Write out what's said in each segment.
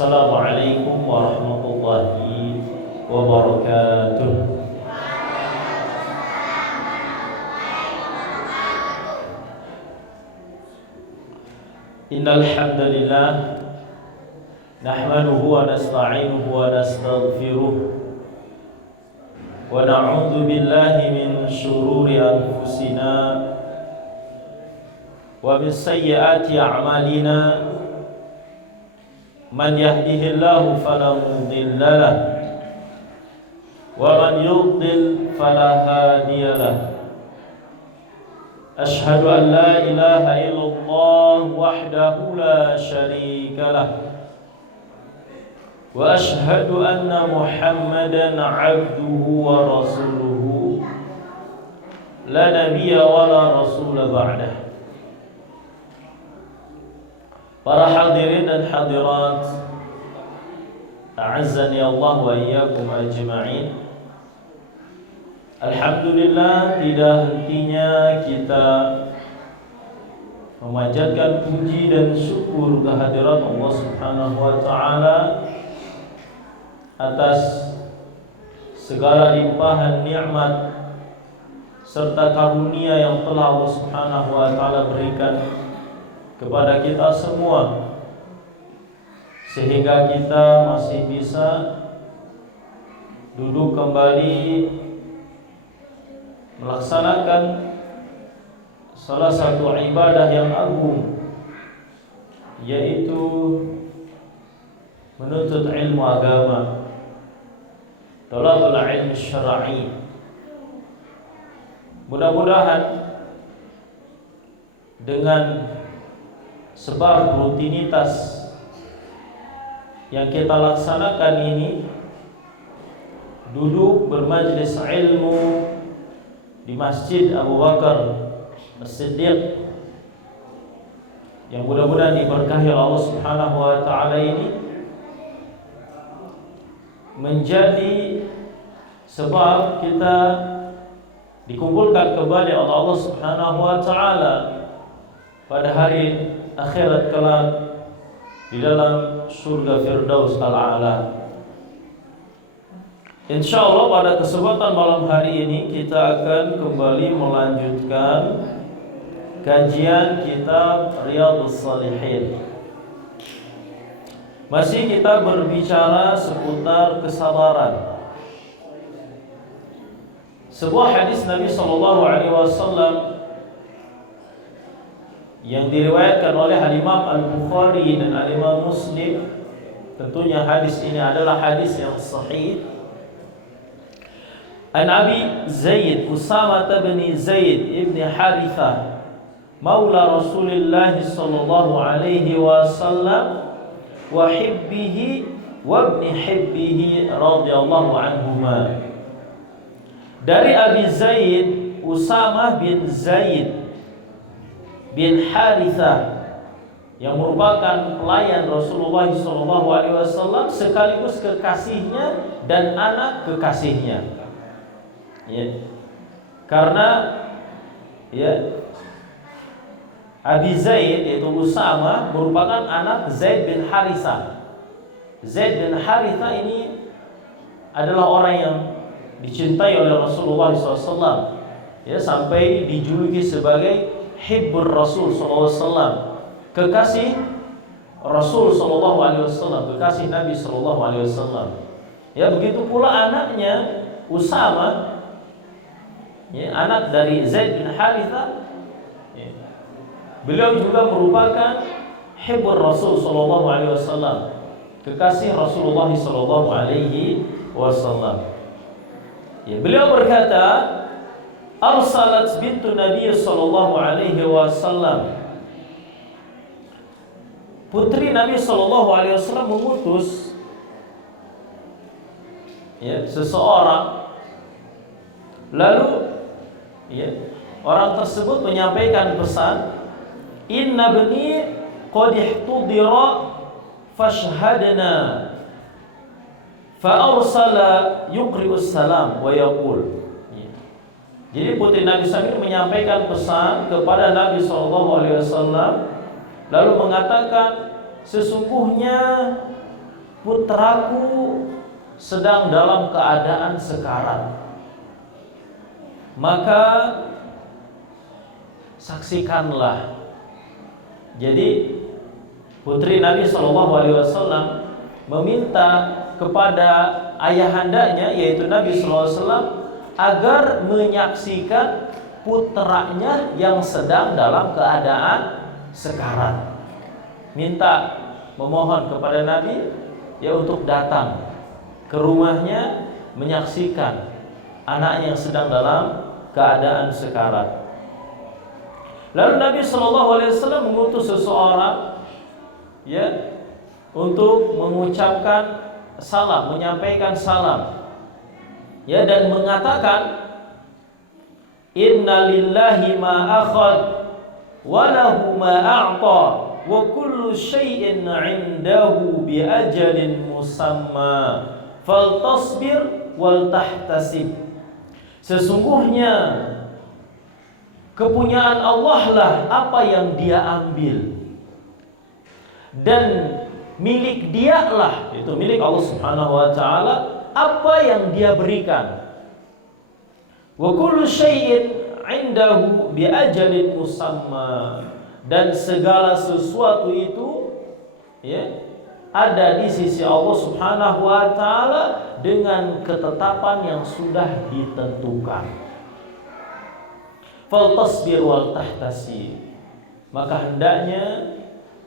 Assalamualaikum warahmatullahi wabarakatuh. Innal hamdalillah nahmaduhu wa nasta'inuhu wa nastaghfiruh wa na'udzu billahi min shururi anfusina wa min sayyiati a'malina. Man yahdihillahu fala mudilla lahu wa man yudlil fala hadiya lahu. Ashhadu an la ilaha illallah wahdahu la syarika lahu wa ashhadu anna Muhammadan abduhu wa rasuluhu la nabiyya wa la rasula ba'dah. Para hadirin dan hadirat, a'azzani Allah wa iyyakum ajma'in. Alhamdulillah, tidak hentinya kita memanjatkan puji dan syukur kehadirat Allah Subhanahu wa taala atas segala limpahan nikmat serta karunia yang telah Allah Subhanahu wa taala berikan kepada kita semua, sehingga kita masih bisa duduk kembali melaksanakan salah satu ibadah yang agung, yaitu menuntut ilmu agama, talabul ilmi syar'i. Mudah-mudahan dengan sebab rutinitas yang kita laksanakan ini, duduk bermajlis ilmu di Masjid Abu Bakar As-Siddiq, yang mudah-mudahan diberkahi Allah Subhanahu wa taala ini, menjadi sebab kita dikumpulkan kembali oleh Allah Subhanahu wa taala pada hari akhirat kelak di dalam surga Firdaus al-A'la. Insyaallah pada kesempatan malam hari ini kita akan kembali melanjutkan kajian kitab Riyadhus Shalihin. Masih kita berbicara seputar kesabaran. Sebuah hadis Nabi sallallahu alaihi wasallam yang diriwayatkan oleh Al-Imam Al-Bukhari dan Al-Imam Muslim. Tentunya hadis ini adalah hadis yang sahih. An Abi Zaid Usamah bin Zaid ibn Harithah maula Rasulullah sallallahu alaihi wasallam wa hibbihi wa ibn hibbihi radhiyallahu anhuma. Dari Abi Zaid Usamah bin Zaid bin Harithah, yang merupakan pelayan Rasulullah SAW sekaligus kekasihnya dan anak kekasihnya. Ya. Karena Abi Zaid yaitu Usamah merupakan anak Zaid bin Harithah. Zaid bin Harithah ini adalah orang yang dicintai oleh Rasulullah SAW, ya, sampai dijuluki sebagai Hibbur Rasul SAW, kekasih Rasul SAW, kekasih Nabi SAW. Ya, begitu pula anaknya Usamah, ya, anak dari Zaid bin Harithah, ya, beliau juga merupakan Hibbur Rasul SAW, kekasih Rasulullah SAW. Ya, beliau berkata, arsalat bintu Nabi sallallahu alaihi wasallam, putri Nabi sallallahu alaihi wasallam mengutus, ya, seseorang. Lalu, ya, orang tersebut menyampaikan pesan, inna bani qad ihtudira fashhadna, fa arsala yuqri'us salam wa yaqul. Jadi putri Nabi SAW menyampaikan pesan kepada Nabi SAW, lalu mengatakan, sesungguhnya putraku sedang dalam keadaan sekarat, maka saksikanlah. Jadi putri Nabi SAW meminta kepada ayahandanya, yaitu Nabi SAW, agar menyaksikan putranya yang sedang dalam keadaan sekarat. Minta, memohon kepada Nabi ya untuk datang ke rumahnya menyaksikan anaknya yang sedang dalam keadaan sekarat. Lalu Nabi SAW mengutus seseorang ya untuk mengucapkan salam, menyampaikan salam, ya, dan mengatakan, Inna lillahi ma akhad wa lahu ma a'ta wa kullu syai'in 'indahu bi ajalin musamma faltasbir wal tahtasib. Sesungguhnya kepunyaan Allah lah apa yang Dia ambil, dan milik Dia lah, itu milik Allah Subhanahu wa taala, apa yang Dia berikan. Wa kullu syai'in 'indahu bi ajalin musamma, dan segala sesuatu itu ya ada di sisi Allah Subhanahu wa taala dengan ketetapan yang sudah ditentukan. Fal tasbir wal tahtasi, maka hendaknya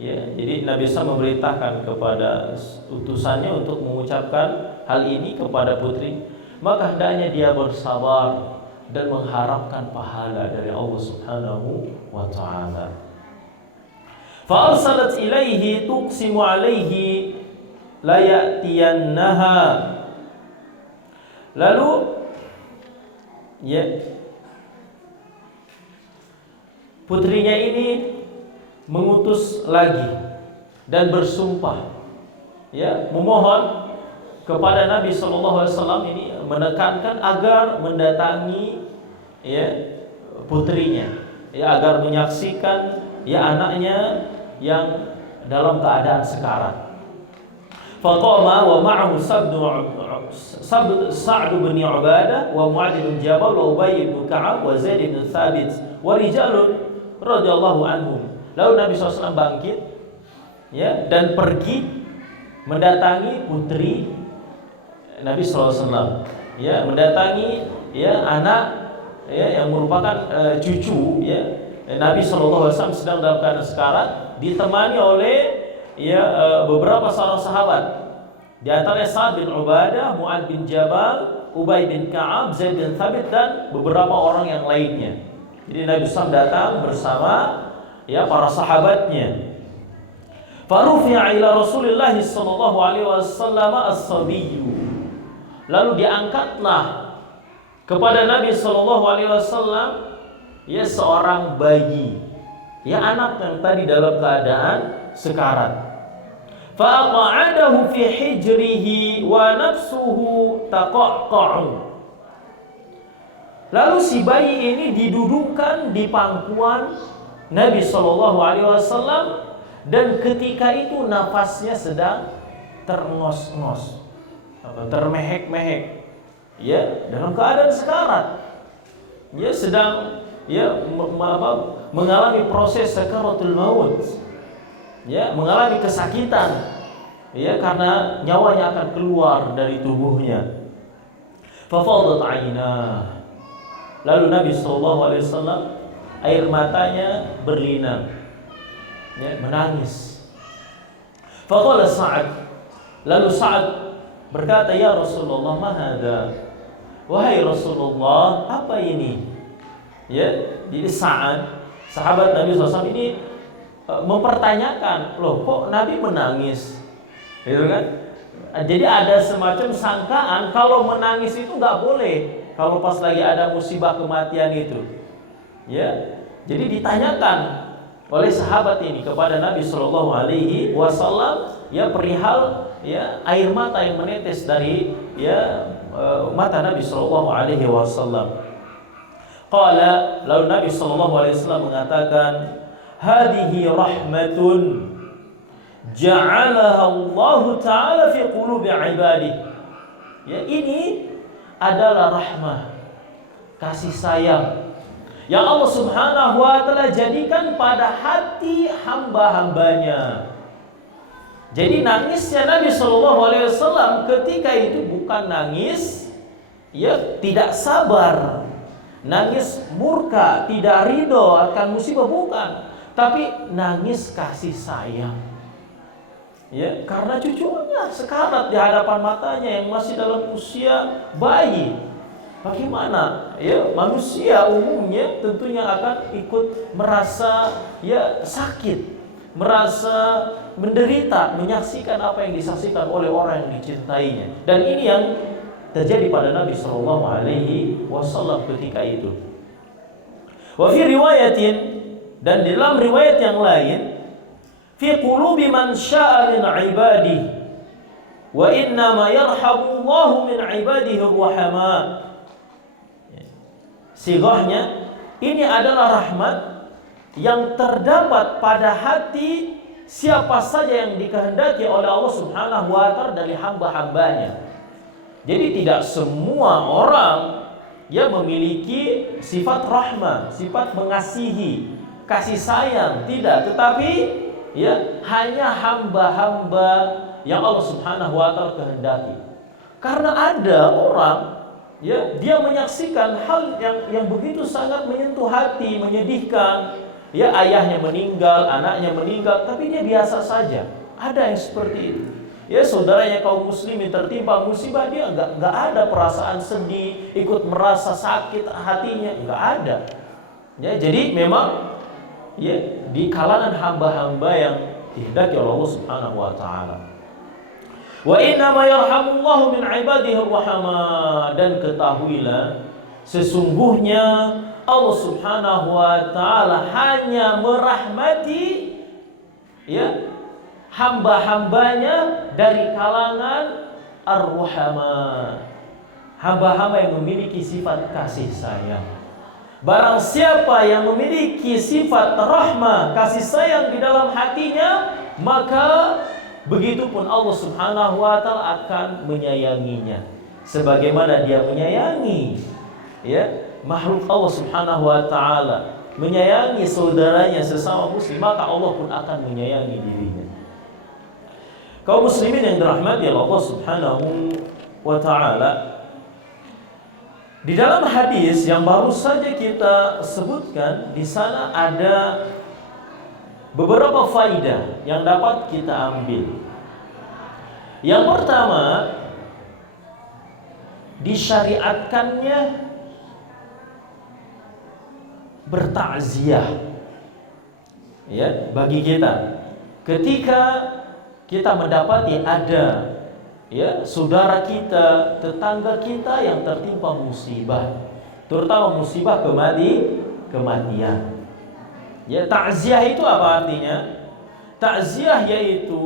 ya, jadi Nabi SAW memerintahkan kepada utusannya untuk mengucapkan hal ini kepada putri, maka hendaknya dia bersabar dan mengharapkan pahala dari Allah Subhanahu wa taala. Fa arsalat ilaihi tuqsimu alaihi la ya'tiyannaha. Lalu ya, putrinya ini mengutus lagi dan bersumpah, ya, memohon kepada Nabi SAW ini, menekankan agar mendatangi ya putrinya, ya, agar menyaksikan ya anaknya yang dalam keadaan sekarat. Faqama wa ma'ahu Sa'd bin Ubadah wa Mu'adz bin Jabal wa Ubay bin Ka'ab wa Zaid bin Thabit wa rijalun radhiyallahu anhum. Lalu Nabi SAW bangkit ya dan pergi mendatangi putri Nabi SAW, ya, mendatangi ya anak ya yang merupakan cucu ya Nabi SAW sedang dalam keadaan sekarat, ditemani oleh ya beberapa seorang sahabat, di antaranya Sa'd bin Ubadah, Mu'adz bin Jabal, Ubay bin Ka'ab, Zaid bin Thabit, dan beberapa orang yang lainnya. Jadi Nabi SAW datang bersama ya para sahabatnya. Farufi'a ila Rasulillah sallallahu alaihi wasallam as-sabiyyu. Lalu diangkatlah kepada Nabi sallallahu alaihi wasallam ya seorang bayi, ya anak yang tadi dalam keadaan sekarat. Fa aqa'adahu fi hijrihi wa nafsuhu taqaqqa'u. Lalu si bayi ini didudukkan di pangkuan Nabi sallallahu alaihi wasallam, dan ketika itu nafasnya sedang terengos-engos, termehek-mehek, ya, dalam keadaan sekarat. Dia sedang ya mengalami proses sakaratul maut, ya, mengalami kesakitan, ya, karena nyawanya akan keluar dari tubuhnya. Fa fadat 'ainah. Lalu Nabi SAW air matanya berlinang, ya, menangis. Faqala Sa'ad. Lalu Sa'ad berkata, ya Rasulullah, ma hadza? Wahai Rasulullah, apa ini? Ya, jadi Sa'ad, sahabat Nabi SAW ini mempertanyakan, loh kok Nabi menangis? Gitu kan? Jadi ada semacam sangkaan kalau menangis itu nggak boleh kalau pas lagi ada musibah kematian itu. Ya, jadi ditanyakan oleh sahabat ini kepada Nabi Shallallahu Alaihi Wasallam ya perihal ya air mata yang menetes dari ya mata Nabi Shallallahu Alaihi Wasallam. Qala, lalu Nabi Shallallahu Alaihi Wasallam mengatakan, hadihi rahmatun, ja'alaha Allah Ta'ala fi qulubi ibadihi. Ya, ini adalah rahmah, kasih sayang yang Allah Subhanahu wa Ta'ala jadikan pada hati hamba-hambanya. Jadi nangisnya Nabi Shallallahu Alaihi Wasallam ketika itu bukan nangis ya tidak sabar, nangis murka, tidak ridho akan musibah, bukan, tapi nangis kasih sayang. Ya, karena cucunya sekarat di hadapan matanya yang masih dalam usia bayi. Bagaimana? Ya, manusia umumnya tentunya akan ikut merasa ya sakit, merasa menderita menyaksikan apa yang disaksikan oleh orang yang dicintainya. Dan ini yang terjadi pada Nabi Shallallahu Alaihi Wasallam ketika itu. Wa fi riwayatin, dan di dalam riwayat yang lain, fi qulubi man syaa min ibadihi wa inna ma yarhamullahu min ibadihi ar-rahama. Sighahnya ini adalah rahmat yang terdapat pada hati siapa saja yang dikehendaki oleh Allah Subhanahu wa Ta'ala dari hamba-hambanya. Jadi tidak semua orang yang memiliki sifat rahmah, sifat mengasihi, kasih sayang, tidak, tetapi ya hanya hamba-hamba yang Allah Subhanahu wa Ta'ala kehendaki. Karena ada orang ya dia menyaksikan hal yang begitu sangat menyentuh hati, menyedihkan. Ya, ayahnya meninggal, anaknya meninggal, tapi dia biasa saja. Ada yang seperti itu. Ya, saudaranya kaum muslimin tertimpa musibah, dia nggak ada perasaan sedih, ikut merasa sakit hatinya, nggak ada. Ya, jadi memang ya di kalangan hamba-hamba yang dihendaki oleh Allah Subhanahu wa Ta'ala. Wa inna ma yarhamullahu min ibadihi ar-rahama, dan ketahuilah sesungguhnya Allah Subhanahu wa Ta'ala hanya merahmati ya hamba-hambanya dari kalangan ar-rahama, hamba-hamba yang memiliki sifat kasih sayang. Barang siapa yang memiliki sifat rahmah, kasih sayang di dalam hatinya, maka begitupun Allah Subhanahu wa Ta'ala akan menyayanginya sebagaimana dia menyayangi ya makhluk Allah Subhanahu wa Ta'ala, menyayangi saudaranya sesama muslim, maka Allah pun akan menyayangi dirinya. Kaum muslimin yang dirahmati Allah Subhanahu wa Ta'ala, di dalam hadis yang baru saja kita sebutkan, di sana ada beberapa faidah yang dapat kita ambil. Yang pertama, disyariatkannya bertakziah ya bagi kita ketika kita mendapati ada ya saudara kita, tetangga kita yang tertimpa musibah, terutama musibah kematian. Ya, takziah itu apa artinya? Takziah yaitu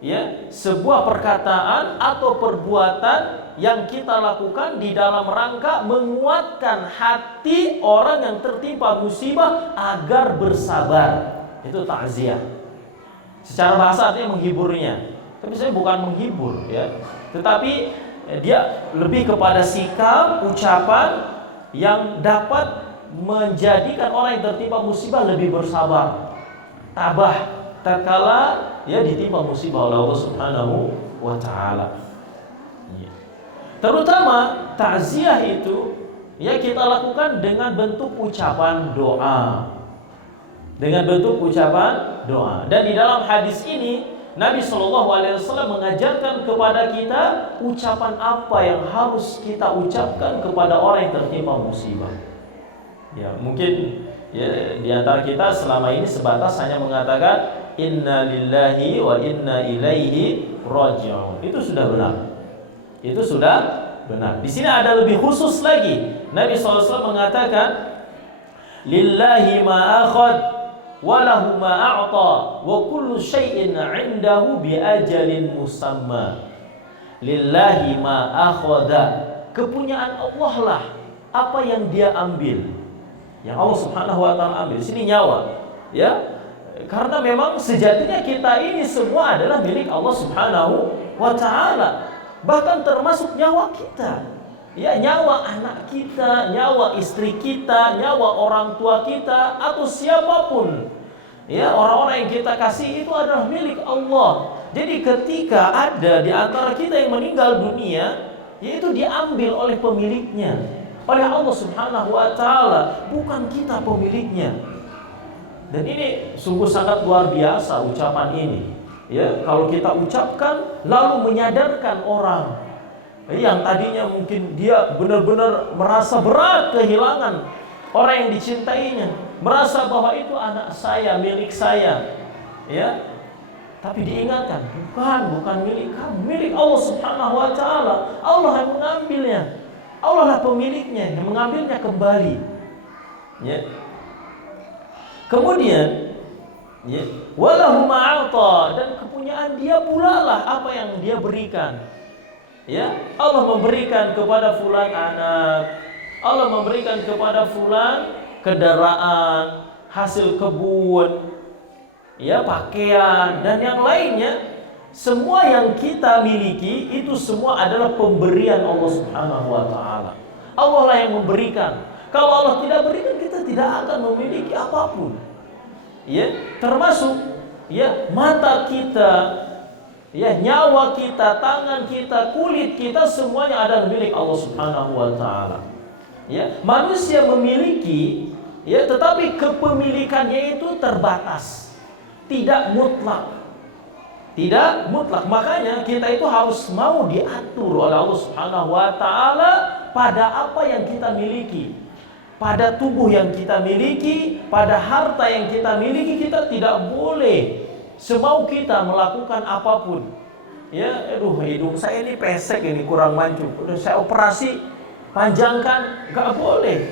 ya sebuah perkataan atau perbuatan yang kita lakukan di dalam rangka menguatkan hati orang yang tertimpa musibah agar bersabar. Itu takziah. Secara bahasa artinya menghiburnya. Tapi saya bukan menghibur ya, tetapi dia lebih kepada sikap, ucapan yang dapat menjadikan orang yang tertimpa musibah lebih bersabar, tabah tatkala ya ditimpa musibah oleh Allah Subhanahu wa Ta'ala. Terutama takziah itu ya kita lakukan dengan bentuk ucapan doa. Dengan bentuk ucapan doa. Dan di dalam hadis ini Nabi SAW mengajarkan kepada kita ucapan apa yang harus kita ucapkan kepada orang yang tertimpa musibah. Ya, mungkin ya di antara kita selama ini sebatas hanya mengatakan inna lillahi wa inna ilaihi raji'un. Itu sudah benar. Itu sudah benar. Di sini ada lebih khusus lagi. Nabi SAW mengatakan lillahi ma akhad wa lahu ma a'ta wa kullu syai'in 'indahu bi ajalin musamma. Lillahi ma akhadha, kepunyaan Allah lah apa yang dia ambil, yang Allah Subhanahu wa Ta'ala ambil. Di sini nyawa, ya. Karena memang sejatinya kita ini semua adalah milik Allah Subhanahu wa taala. Bahkan termasuk nyawa kita. Ya, nyawa anak kita, nyawa istri kita, nyawa orang tua kita atau siapapun. Ya, orang-orang yang kita kasih itu adalah milik Allah. Jadi ketika ada di antara kita yang meninggal dunia, yaitu diambil oleh pemiliknya, oleh Allah Subhanahu wa taala, bukan kita pemiliknya. Dan ini sungguh sangat luar biasa ucapan ini. Ya, kalau kita ucapkan lalu menyadarkan orang yang tadinya mungkin dia benar-benar merasa berat kehilangan orang yang dicintainya, merasa bahwa itu anak saya, milik saya. Ya. Tapi diingatkan, bukan milik kamu, milik Allah Subhanahu wa taala. Allah yang mengambilnya. Allah lah pemiliknya yang mengambilnya kembali. Ya. Kemudian, ya, walahu ma'ata, dan kepunyaan dia pula lah apa yang dia berikan. Ya, Allah memberikan kepada fulan anak, Allah memberikan kepada fulan kendaraan, hasil kebun, ya, pakaian dan yang lainnya. Semua yang kita miliki itu semua adalah pemberian Allah Subhanahu wa taala. Allah lah yang memberikan. Kalau Allah tidak berikan, kita tidak akan memiliki apapun. Ya, termasuk ya mata kita, ya nyawa kita, tangan kita, kulit kita, semuanya adalah milik Allah Subhanahu wa taala. Ya, manusia memiliki, ya, tetapi kepemilikannya itu terbatas. Tidak mutlak. Tidak mutlak. Makanya kita itu harus mau diatur oleh Allah Subhanahu wa taala pada apa yang kita miliki. Pada tubuh yang kita miliki, pada harta yang kita miliki, kita tidak boleh semau kita melakukan apapun. Ya, hidung saya ini pesek, ini kurang mancung. Udah saya operasi, panjangkan, gak boleh.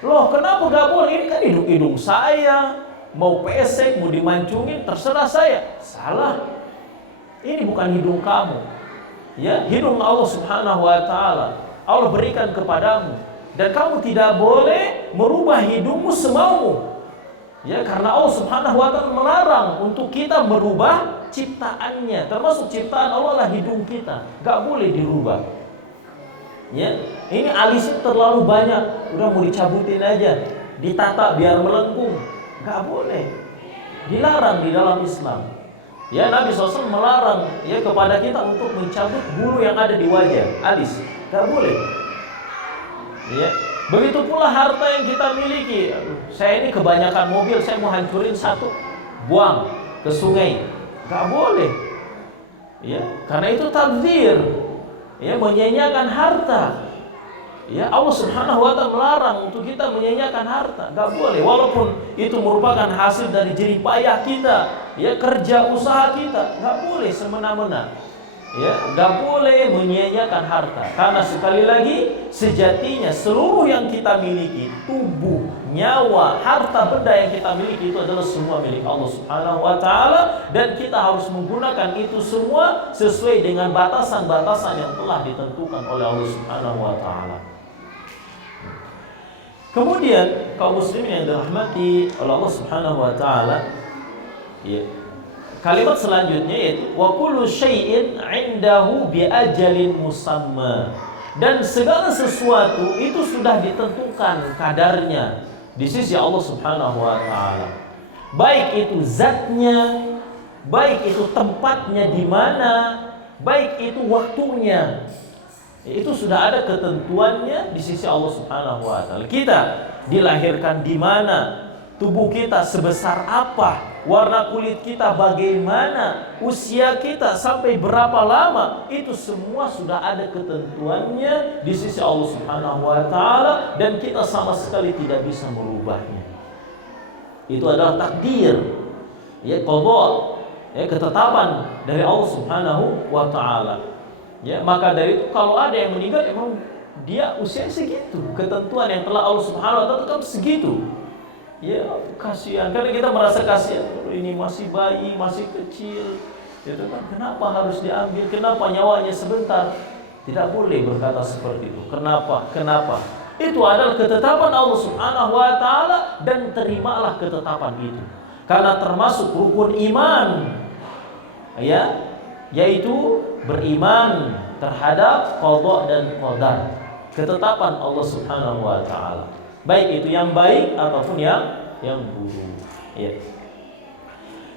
Loh, kenapa gak boleh? Ini kan hidung saya, mau pesek, mau dimancungin, terserah saya. Salah. Ini bukan hidung kamu. Ya, hidung Allah Subhanahu wa taala. Allah berikan kepadamu. Dan kamu tidak boleh merubah hidungmu semaumu. Ya, karena Allah Subhanahu wa taala melarang untuk kita merubah ciptaannya. Termasuk ciptaan Allah lah hidung kita. Gak boleh dirubah. Ya, ini alisnya terlalu banyak, udah mau dicabutin aja, ditata biar melengkung. Gak boleh. Dilarang di dalam Islam. Ya, Nabi SAW melarang ya kepada kita untuk mencabut bulu yang ada di wajah, alis. Gak boleh. Ya, begitu pula harta yang kita miliki. Saya ini kebanyakan mobil, saya mau hancurin satu, buang ke sungai. Gak boleh. Ya, karena itu tabdzir. Ya, menyanyiakan harta. Ya, Allah Subhanahu wa taala melarang untuk kita menyanyiakan harta. Gak boleh, walaupun itu merupakan hasil dari jerih payah kita, ya, kerja usaha kita. Gak boleh semena-mena. Ya, gak boleh menyia-nyiakan harta. Karena sekali lagi, sejatinya seluruh yang kita miliki, tubuh, nyawa, harta benda yang kita miliki, itu adalah semua milik Allah Subhanahu wa taala. Dan kita harus menggunakan itu semua sesuai dengan batasan-batasan yang telah ditentukan oleh Allah Subhanahu wa taala. Kemudian kaum muslimin yang dirahmati oleh Allah Subhanahu wa taala, ya, kalimat selanjutnya yaitu wa kullu syai'in 'indahu bi ajalin musamma. Dan segala sesuatu itu sudah ditentukan kadarnya di sisi Allah Subhanahu wa taala. Baik itu zatnya, baik itu tempatnya di mana, baik itu waktunya. Itu sudah ada ketentuannya di sisi Allah Subhanahu wa taala. Kita dilahirkan di mana, tubuh kita sebesar apa, warna kulit kita bagaimana, usia kita sampai berapa lama, itu semua sudah ada ketentuannya di sisi Allah Subhanahu wa taala dan kita sama sekali tidak bisa merubahnya. Itu adalah takdir, ya, qada, ya, ketetapan dari Allah Subhanahu wa taala. Ya, maka dari itu kalau ada yang meninggal emang dia usia segitu, ketentuan yang telah Allah Subhanahu wa taala tetap segitu. Ya, kasihan, karena kita merasa kasihan, ini masih bayi, masih kecil, gitu kan? Kenapa harus diambil? Kenapa nyawanya sebentar? Tidak boleh berkata seperti itu. Kenapa? Kenapa? Itu adalah ketetapan Allah Subhanahu wa taala dan terimalah ketetapan itu. Karena termasuk rukun iman, ya, yaitu beriman terhadap qada dan qadar, ketetapan Allah Subhanahu wa taala. Baik itu yang baik ataupun yang buruk. Ya.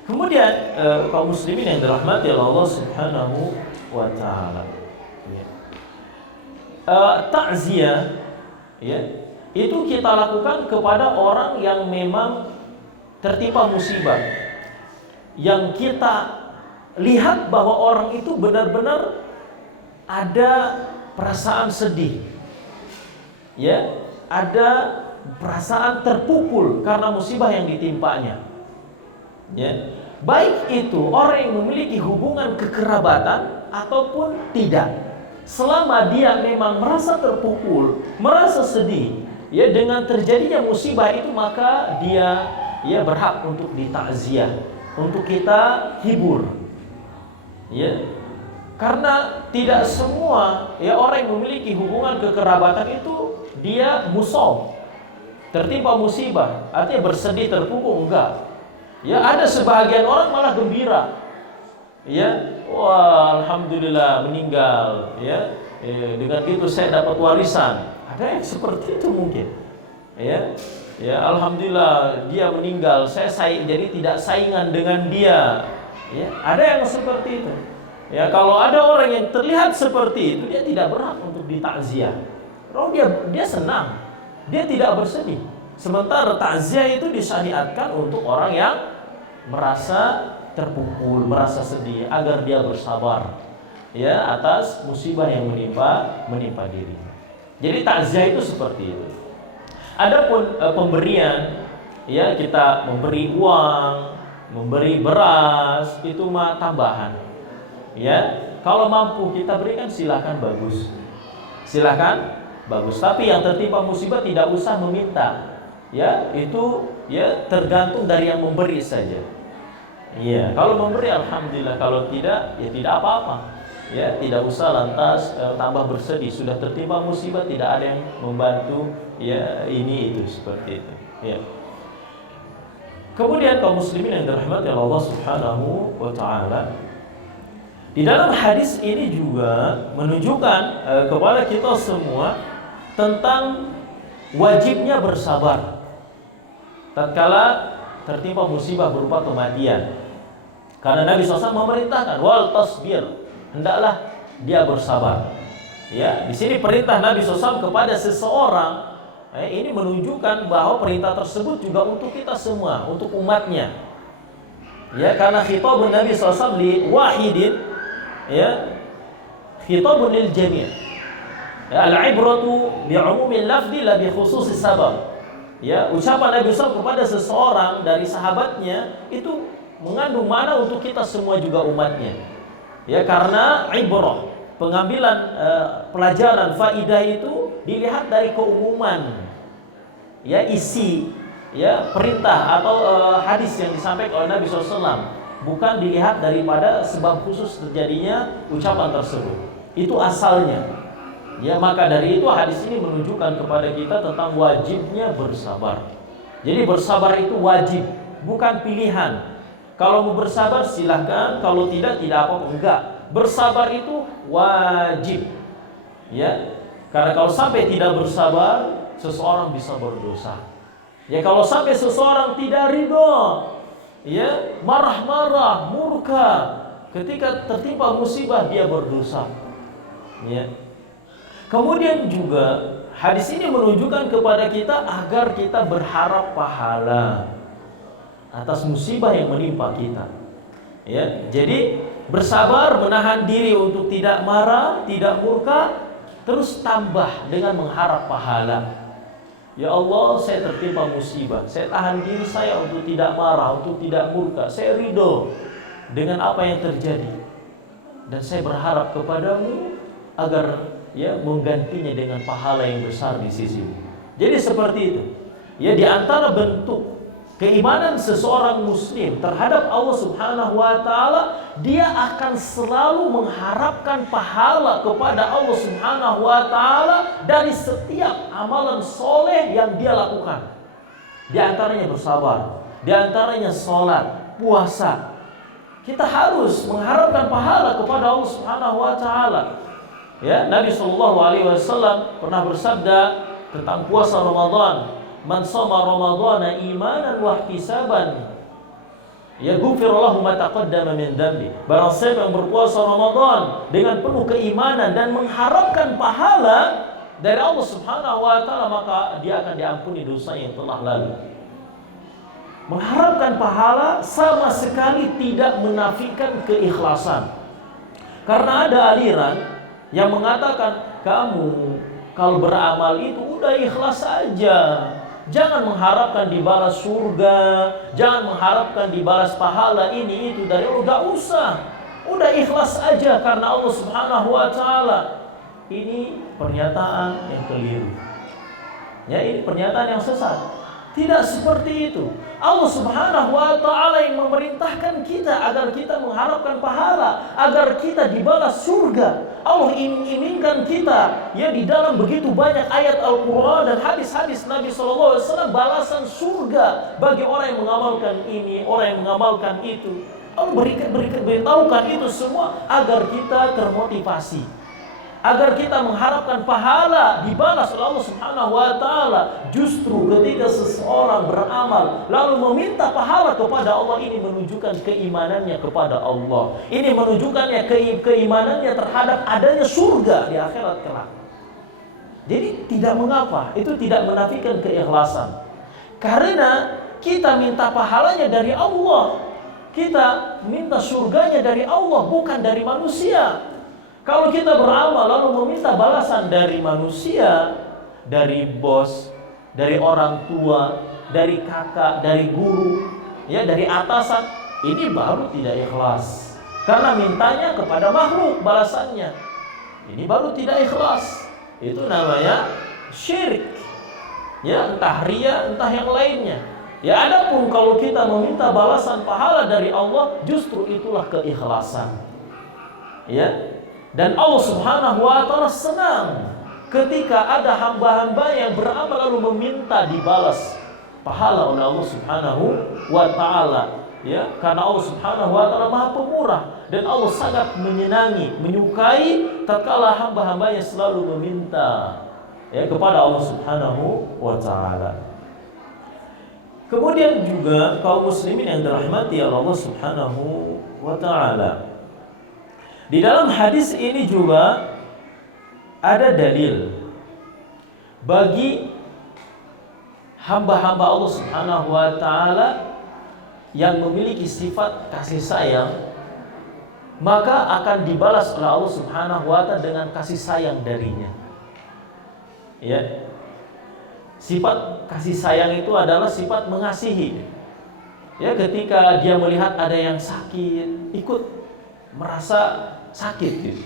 Kemudian kaum muslimin yang dirahmati Allah Subhanahu wa taala. Ya. Takziah, ya, itu kita lakukan kepada orang yang memang tertimpa musibah, yang kita lihat bahwa orang itu benar-benar ada perasaan sedih, ya, ada perasaan terpukul karena musibah yang ditimpanya, ya. Baik itu orang yang memiliki hubungan kekerabatan ataupun tidak, selama dia memang merasa terpukul, merasa sedih, ya, dengan terjadinya musibah itu, maka dia berhak untuk ditakziah, untuk kita hibur, ya. Karena tidak semua orang yang memiliki hubungan kekerabatan itu dia musob, tertimpa musibah, artinya bersedih, terpukul, enggak. Ya, ada sebagian orang malah gembira. Ya, wah, alhamdulillah meninggal, ya. Dengan itu saya dapat warisan. Ada yang seperti itu mungkin. Ya. Ya, alhamdulillah dia meninggal, saya jadi tidak saingan dengan dia. Ya, ada yang seperti itu. Ya, kalau ada orang yang terlihat seperti itu, dia tidak berhak untuk ditakziah. Kalau dia senang, dia tidak bersedih. Sementara takziah itu disyariatkan untuk orang yang merasa terpukul, merasa sedih, agar dia bersabar, ya, atas musibah yang menimpa diri. Jadi takziah itu seperti itu. Adapun pemberian, ya, kita memberi uang, memberi beras, itu mah tambahan. Ya, kalau mampu kita berikan silakan, bagus. Silakan, bagus. Tapi yang tertimpa musibah tidak usah meminta. Ya, itu ya tergantung dari yang memberi saja. Ya, kalau memberi alhamdulillah, kalau tidak ya tidak apa-apa. Ya, tidak usah lantas tambah bersedih, sudah tertimpa musibah tidak ada yang membantu, ya, ini itu seperti itu. Ya. Kemudian kaum muslimin yang dirahmati Allah Subhanahu wa taala, di dalam hadis ini juga menunjukkan kepada kita semua tentang wajibnya bersabar tatkala tertimpa musibah berupa kematian. Karena Nabi SAW memerintahkan wal tasbir, hendaklah dia bersabar. Ya, di sini perintah Nabi SAW kepada seseorang, ini menunjukkan bahwa perintah tersebut juga untuk kita semua, untuk umatnya. Ya, karena khitabun Nabi SAW li wahidin, ya, khitabun lil jami'. Ya, al-ibratu bi umumil lafzi la bi khususis sabab. Ya, ucapan Nabi SAW kepada seseorang dari sahabatnya itu mengandung makna untuk kita semua juga umatnya. Ya, karena ibrah, pengambilan pelajaran faidah itu dilihat dari keumuman, ya, isi, ya, perintah atau hadis yang disampaikan oleh Nabi SAW, bukan dilihat daripada sebab khusus terjadinya ucapan tersebut. Itu asalnya. Ya, maka dari itu hadis ini menunjukkan kepada kita tentang wajibnya bersabar. Jadi bersabar itu wajib, bukan pilihan. Kalau mau bersabar silahkan, kalau tidak apa-apa, enggak. Bersabar itu wajib. Ya. Karena kalau sampai tidak bersabar, seseorang bisa berdosa. Ya, kalau sampai seseorang tidak ridho, ya, marah-marah, murka ketika tertimpa musibah, dia berdosa. Ya. Kemudian juga hadis ini menunjukkan kepada kita agar kita berharap pahala atas musibah yang menimpa kita. Ya, jadi bersabar, menahan diri untuk tidak marah, tidak murka, terus tambah dengan mengharap pahala. Ya Allah, saya tertimpa musibah, saya tahan diri saya untuk tidak marah, untuk tidak murka, saya ridho dengan apa yang terjadi, dan saya berharap kepadamu agar, ya, menggantinya dengan pahala yang besar di sisimu. Jadi seperti itu. Ya, di antara bentuk keimanan seseorang muslim terhadap Allah Subhanahu wa taala, dia akan selalu mengharapkan pahala kepada Allah Subhanahu wa taala dari setiap amalan soleh yang dia lakukan. Di antaranya bersabar, di antaranya sholat, puasa. Kita harus mengharapkan pahala kepada Allah Subhanahu wa taala. Ya, Nabi sallallahu alaihi wasallam pernah bersabda tentang puasa Ramadan, "Man shoma Ramadhana imanan wa ihtisaban, yaghfir lahu ma taqaddama min dhanbi." Barang siapa yang berpuasa Ramadan dengan penuh keimanan dan mengharapkan pahala dari Allah Subhanahu wa taala, maka dia akan diampuni dosa yang telah lalu. Mengharapkan pahala sama sekali tidak menafikan keikhlasan. Karena ada aliran yang mengatakan, kamu kalau beramal itu udah ikhlas saja. Jangan mengharapkan dibalas surga, jangan mengharapkan dibalas pahala ini itu dari Allah, udah usah. Udah ikhlas aja karena Allah Subhanahu wa taala. Ini pernyataan yang keliru. Ya, ini pernyataan yang sesat. Tidak seperti itu. Allah Subhanahu wa taala yang memerintahkan kita agar kita mengharapkan pahala, agar kita dibalas surga. Allah inginkan kita ya di dalam begitu banyak ayat Al-Qur'an dan hadis-hadis Nabi sallallahu alaihi wasallam balasan surga bagi orang yang mengamalkan ini, orang yang mengamalkan itu. Allah beritahukan itu semua agar kita termotivasi, agar kita mengharapkan pahala dibalas oleh Allah Subhanahu wa taala. Justru ketika seseorang beramal lalu meminta pahala kepada Allah, ini menunjukkan keimanannya kepada Allah. Ini menunjukkannya keimanannya terhadap adanya surga di akhirat kelak. Jadi tidak mengapa, itu tidak menafikan keikhlasan. Karena kita minta pahalanya dari Allah. Kita minta surganya dari Allah, bukan dari manusia. Kalau kita beramal lalu meminta balasan dari manusia, dari bos, dari orang tua, dari kakak, dari guru, ya dari atasan, ini baru tidak ikhlas. Karena mintanya kepada makhluk balasannya. Ini baru tidak ikhlas. Itu namanya syirik. Ya, entah riya, entah yang lainnya. Ya, adapun kalau kita meminta balasan pahala dari Allah, justru itulah keikhlasan. Ya. Dan Allah Subhanahu wa taala senang ketika ada hamba-hamba yang beramal lalu meminta dibalas pahala oleh Allah Subhanahu wa taala. Ya, karena Allah Subhanahu wa taala Maha Pemurah dan Allah sangat menyenangi, menyukai tatkala hamba-hambanya selalu meminta ya kepada Allah Subhanahu wa taala. Kemudian juga kaum muslimin yang dirahmati Allah Subhanahu wa taala. Di dalam hadis ini juga ada dalil bagi hamba-hamba Allah Subhanahu wa taala yang memiliki sifat kasih sayang, maka akan dibalas oleh Allah Subhanahu wa taala dengan kasih sayang darinya. Ya. Sifat kasih sayang itu adalah sifat mengasihi. Ya, ketika dia melihat ada yang sakit, ikut merasa sakit gitu.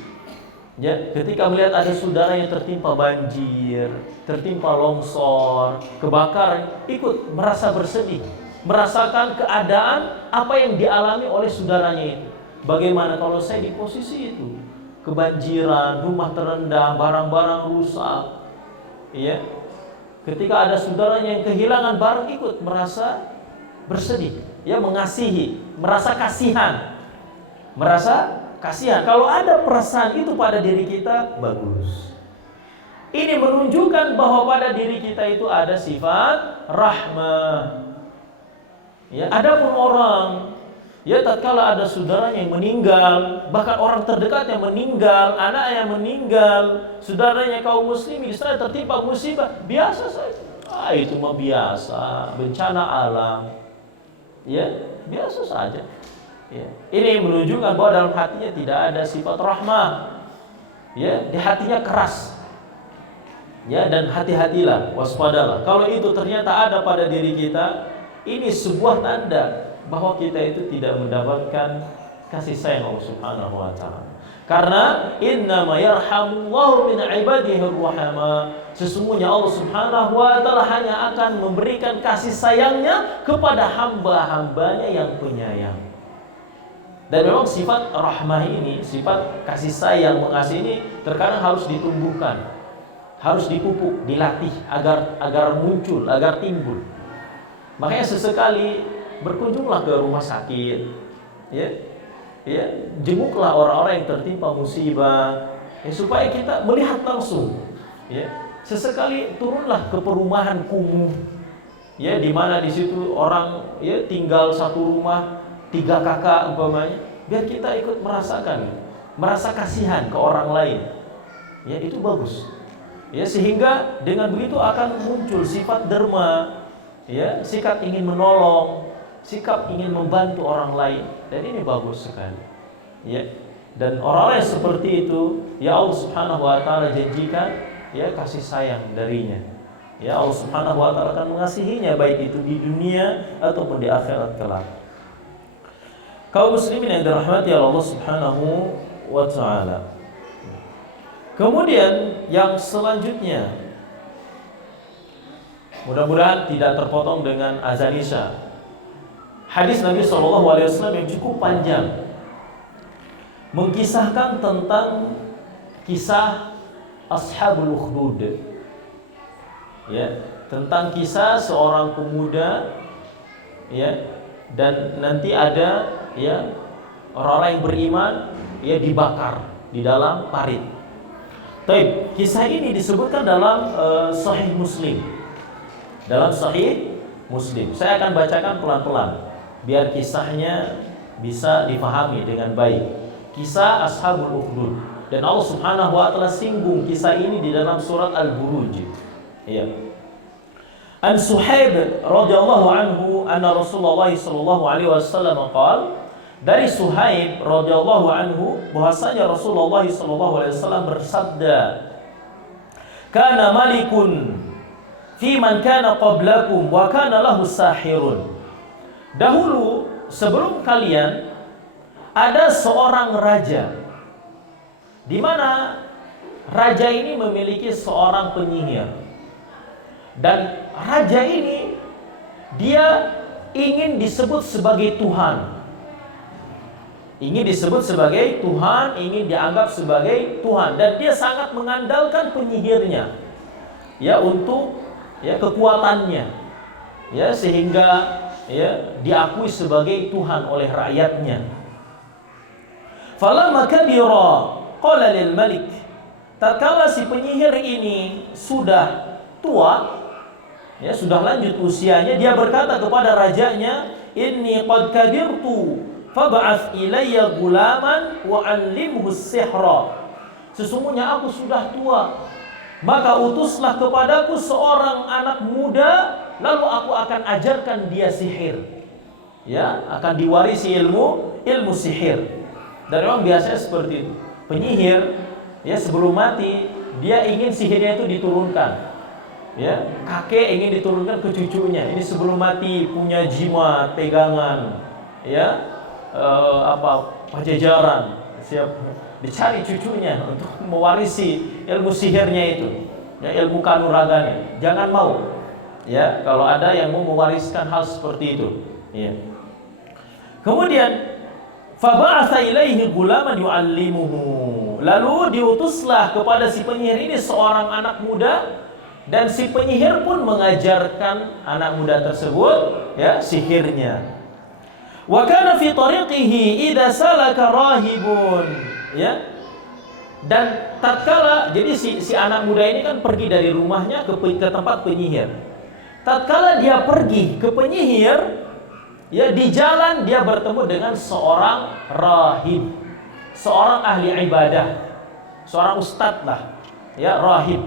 Ya, ketika melihat ada saudara yang tertimpa banjir, tertimpa longsor, kebakaran, ikut merasa bersedih, merasakan keadaan apa yang dialami oleh saudaranya itu. Bagaimana kalau saya di posisi itu? Kebanjiran, rumah terendam, barang-barang rusak. Ya. Ketika ada saudaranya yang kehilangan barang, ikut merasa bersedih, ya, mengasihi, merasa kasihan. Merasa kasihan. Kalau ada perasaan itu pada diri kita, bagus. Ini menunjukkan bahwa pada diri kita itu ada sifat rahmah. Ya, adapun orang ya tatkala ada saudaranya yang meninggal, bahkan orang terdekat yang meninggal, anak yang meninggal, saudaranya kaum muslimin Israel tertimpa musibah, biasa saja. Itu mah biasa, bencana alam. Ya, biasa saja. Ya. Ini menunjukkan bahwa dalam hatinya tidak ada sifat rahmah. Ya, di hatinya keras. Ya, dan hati-hatilah, waspadalah. Kalau itu ternyata ada pada diri kita, ini sebuah tanda bahwa kita itu tidak mendapatkan kasih sayang Allah Subhanahu wa taala. Karena innama yarhamullahu min ibadihi ar-rahama. Sesungguhnya Allah Subhanahu wa taala hanya akan memberikan kasih sayangnya kepada hamba-hambanya yang penyayang. Dan memang sifat rahmah ini, sifat kasih sayang, mengasihi ini terkadang harus ditumbuhkan, harus dipupuk, dilatih agar muncul, agar timbul. Makanya sesekali berkunjunglah ke rumah sakit, ya, ya, jenguklah orang-orang yang tertimpa musibah, ya, supaya kita melihat langsung, ya. Sesekali turunlah ke perumahan kumuh, ya, di mana di situ orang, ya, tinggal satu rumah 3 kakak umpamanya, biar kita ikut merasa kasihan ke orang lain, ya, itu bagus, ya, sehingga dengan begitu akan muncul sifat derma, ya, sikap ingin menolong, sikap ingin membantu orang lain, dan ini bagus sekali, ya. Dan orang-orang yang seperti itu, ya, Allah Subhanahu wa taala janjikan, ya, kasih sayang darinya. Ya, Allah Subhanahu wa taala akan mengasihinya baik itu di dunia ataupun di akhirat kelak. Kaum muslimin yang dirahmati Allah Subhanahu wa taala. Kemudian yang selanjutnya, mudah-mudahan tidak terpotong dengan azan Isya. Hadis Nabi SAW yang cukup panjang mengkisahkan tentang kisah Ashabul Ukhdud, ya, tentang kisah seorang pemuda, ya, dan nanti ada, ya, orang-orang yang beriman, ya, dibakar di dalam parit. Baik, kisah ini disebutkan dalam Sahih Muslim. Dalam Sahih Muslim. Saya akan bacakan pelan-pelan biar kisahnya bisa difahami dengan baik. Kisah Ashabul Ukhdud. Dan Allah Subhanahu wa taala singgung kisah ini di dalam surat Al-Buruj. Iya. An Suhaib radhiyallahu anhu anna Rasulullah sallallahu alaihi wasallam qala, dari Suhaib radhiyallahu anhu bahwasanya Rasulullah sallallahu alaihi wasallam bersabda, kana malikun fi man kana qablakum wa kana lahu sahirun. Dahulu sebelum kalian ada seorang raja, di mana raja ini memiliki seorang penyihir. Dan raja ini dia ingin disebut sebagai Tuhan. Ingin disebut sebagai Tuhan, ingin dianggap sebagai Tuhan, dan dia sangat mengandalkan penyihirnya, ya, untuk, ya, kekuatannya, ya, sehingga, ya, diakui sebagai Tuhan oleh rakyatnya. Falamma kabira qala lil malik, tatkala si penyihir ini sudah tua, ya, sudah lanjut usianya, dia berkata kepada rajanya, inni qad kadirtu fab'ath ilayya gulaman wa 'allimhu as-sihra. Sesungguhnya aku sudah tua, maka utuslah kepadaku seorang anak muda, lalu aku akan ajarkan dia sihir. Ya, akan diwarisi ilmu sihir. Dan memang biasanya seperti itu. Penyihir, ya, sebelum mati dia ingin sihirnya itu diturunkan. Ya, kakek ingin diturunkan ke cucunya. Ini sebelum mati punya jimat, pegangan, ya, pajajaran, siap dicari cucunya untuk mewarisi ilmu sihirnya itu, ya, ilmu kanuraganya. Jangan mau, ya, kalau ada yang mau mewariskan hal seperti itu, ya. Kemudian faba'atha ilaihi gulaman yu'allimuhu, lalu diutuslah kepada si penyihir ini seorang anak muda, dan si penyihir pun mengajarkan anak muda tersebut, ya, sihirnya. Wa kana fi tariqihi idza salaka rahibun, ya. Dan tatkala, jadi si anak muda ini kan pergi dari rumahnya ke tempat penyihir. Tatkala dia pergi ke penyihir, ya, di jalan dia bertemu dengan seorang rahib, seorang ahli ibadah, seorang ustadz lah, ya, rahib.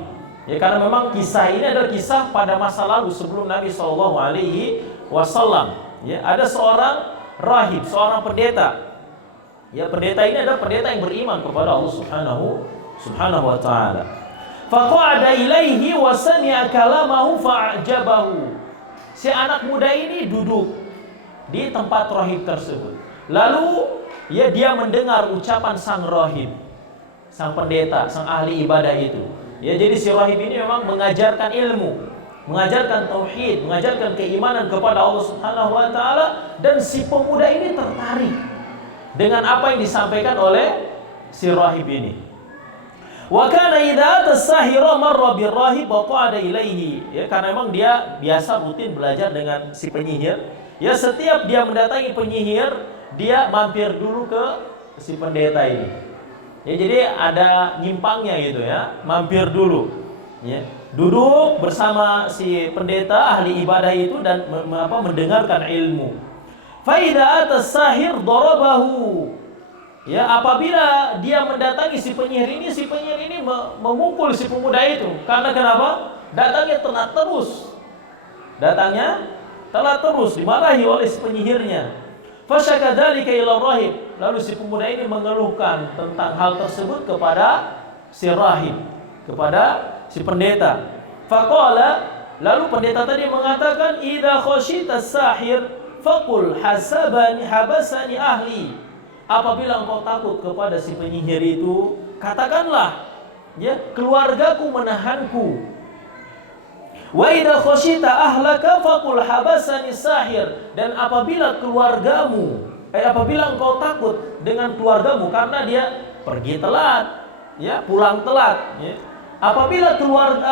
Ya, karena memang kisah ini adalah kisah pada masa lalu sebelum Nabi Shallallahu Alaihi Wasallam. Ya, ada seorang rahib, seorang pendeta. Ya, pendeta ini adalah pendeta yang beriman kepada Allah Subhanahu Wa Taala. Faqa'ada ilaihi wa sami'a kalamahu fa'jabahu. Si anak muda ini duduk di tempat rahib tersebut. Lalu, ya, dia mendengar ucapan sang rahib, sang pendeta, sang ahli ibadah itu. Ya, jadi si rahib ini memang mengajarkan ilmu, mengajarkan tauhid, mengajarkan keimanan kepada Allah Subhanahu wa taala, dan si pemuda ini tertarik dengan apa yang disampaikan oleh si rahib ini. Wa kana idza tasahira marra birrahib wa qa'ada ilaihi. Ya, karena memang dia biasa rutin belajar dengan si penyihir. Ya, setiap dia mendatangi penyihir, dia mampir dulu ke si pendeta ini. Ya, jadi ada nyimpangnya gitu ya, mampir dulu. Ya, duduk bersama si pendeta ahli ibadah itu dan mendengarkan ilmu. Fa idza atas-sahir darabahu. Ya, apabila dia mendatangi si penyihir ini memukul si pemuda itu. Karena kenapa? Datangnya telat terus, dimarahi oleh si penyihirnya. Fasyaka dzalika ila rahib. Lalu si pemuda ini mengeluhkan tentang hal tersebut kepada si rahib, kepada si pendeta. Faqala, lalu pendeta tadi mengatakan, idza khasyita as-sahir faqul habasani ahli. Apabila engkau takut kepada si penyihir itu, katakanlah, ya, keluargaku menahanku. Wa idza khasyita ahlaka faqul habasani sahir. Dan apabila engkau takut dengan keluargamu karena dia pergi telat, ya, pulang telat, ya. Apabila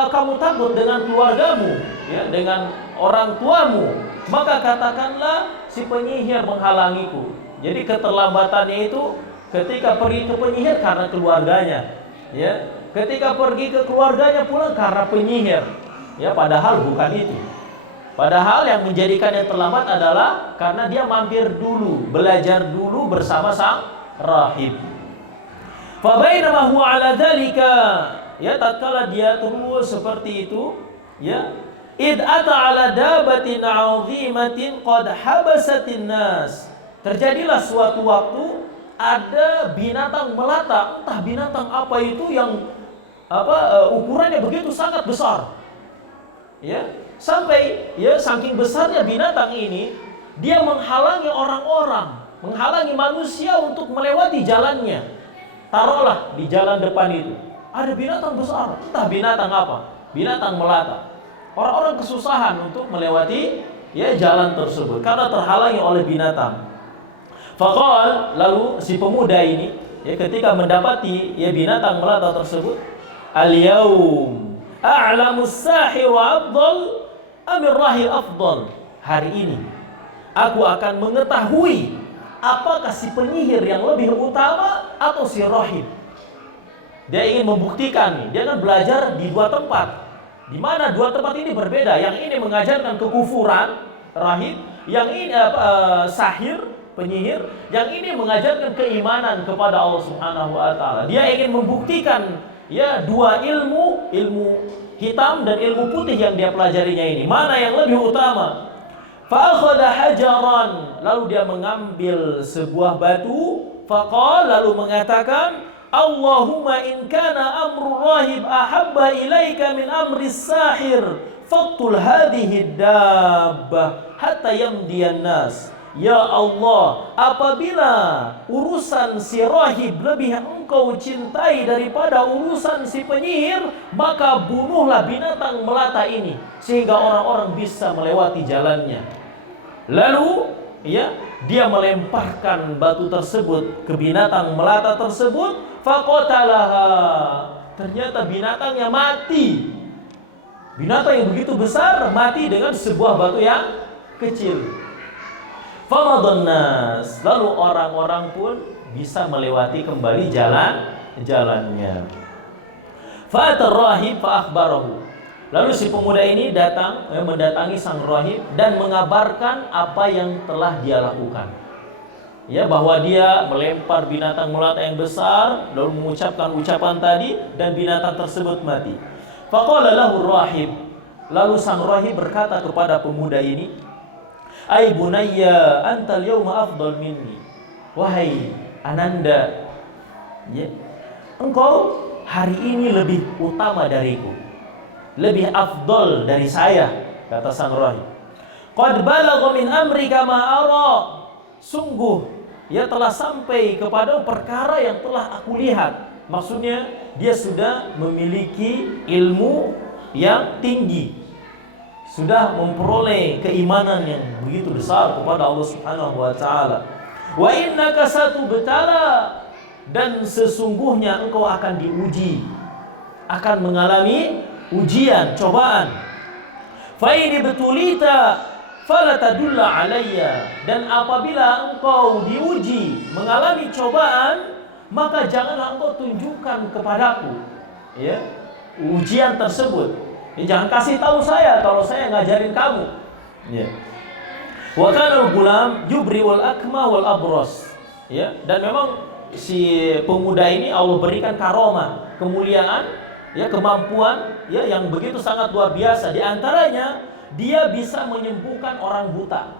kamu takut dengan keluargamu, ya, dengan orang tuamu, maka katakanlah si penyihir menghalangiku. Jadi keterlambatannya itu ketika pergi ke penyihir karena keluarganya, ya. Ketika pergi ke keluarganya pulang karena penyihir, ya. Padahal bukan itu. Padahal yang menjadikannya terlambat adalah karena dia mampir dulu, belajar dulu bersama sang rahib. Fa bainama huwa ala dzalika, ya, tatkala dia terus seperti itu, ya, id ata ala dabatin 'azimatin qad habasatin nas. Terjadilah suatu waktu ada binatang melata, entah binatang apa itu yang ukurannya begitu sangat besar. Ya, sampai, ya, saking besarnya binatang ini, dia menghalangi orang-orang, menghalangi manusia untuk melewati jalannya. Taruhlah di jalan depan itu ada binatang besar, entah binatang apa, binatang melata. Orang-orang kesusahan untuk melewati, ya, jalan tersebut karena terhalangi oleh binatang. Faqal, lalu si pemuda ini, ya, ketika mendapati, ya, binatang melata tersebut, al-yaum a'lamu as-sahiru afdal amir rahil afdal. Hari ini aku akan mengetahui apakah si penyihir yang lebih utama atau si rahib. Dia ingin membuktikan, dia akan belajar di dua tempat. Di mana dua tempat ini berbeda. Yang ini mengajarkan kekufuran, rahib, yang ini sahir, penyihir, yang ini mengajarkan keimanan kepada Allah Subhanahu wa taala. Dia ingin membuktikan, ya, dua ilmu hitam dan ilmu putih yang dia pelajarinya ini, mana yang lebih utama. Fa akhadha hajaran, lalu dia mengambil sebuah batu, faqal, lalu mengatakan, Allahumma in kana amru rahib ahabba ilaika min amri sahir faqtul hadhihi dabbah hatta yamdiyan nas. Ya Allah, apabila urusan si rahib lebih engkau cintai daripada urusan si penyihir, maka bunuhlah binatang melata ini sehingga orang-orang bisa melewati jalannya. Lalu, ya, dia melemparkan batu tersebut ke binatang melata tersebut, faqatalaha. Ternyata binatangnya mati. Binatang yang begitu besar mati dengan sebuah batu yang kecil. Famadhan nas, lalu orang-orang pun bisa melewati kembali jalannya. Fa'atar rahib fa'akhbarahu. Lalu si pemuda ini datang, mendatangi sang rahib dan mengabarkan apa yang telah dia lakukan. Ya, bahwa dia melempar binatang melata yang besar, lalu mengucapkan ucapan tadi dan binatang tersebut mati. Faqala lahu rahib. Lalu sang rahib berkata kepada pemuda ini, Ai bunayya antal yawma afdal minni. Wahai ananda, ya, engkau hari ini lebih utama dariku, lebih afdal dari saya, kata sang rahib. Qad balagha min amrika ma ara. Sungguh, ya, telah sampai kepada perkara yang telah aku lihat. Maksudnya dia sudah memiliki ilmu yang tinggi, sudah memperoleh keimanan yang begitu besar kepada Allah Subhanahu wa taala. Wa innaka satubtala, dan sesungguhnya engkau akan diuji. akan mengalami ujian, cobaan. Fa in ibtulita fala tadulla alayya, dan apabila engkau diuji, mengalami cobaan, maka janganlah engkau tunjukkan kepadaku, ya, ujian tersebut. Jangan kasih tahu saya kalau saya ngajarin kamu. Ya. Wa kana al-gulam yubri wal akma wal abras. Ya, dan memang si pemuda ini Allah berikan karomah, kemuliaan, ya, kemampuan, ya, yang begitu sangat luar biasa. Di antaranya dia bisa menyembuhkan orang buta.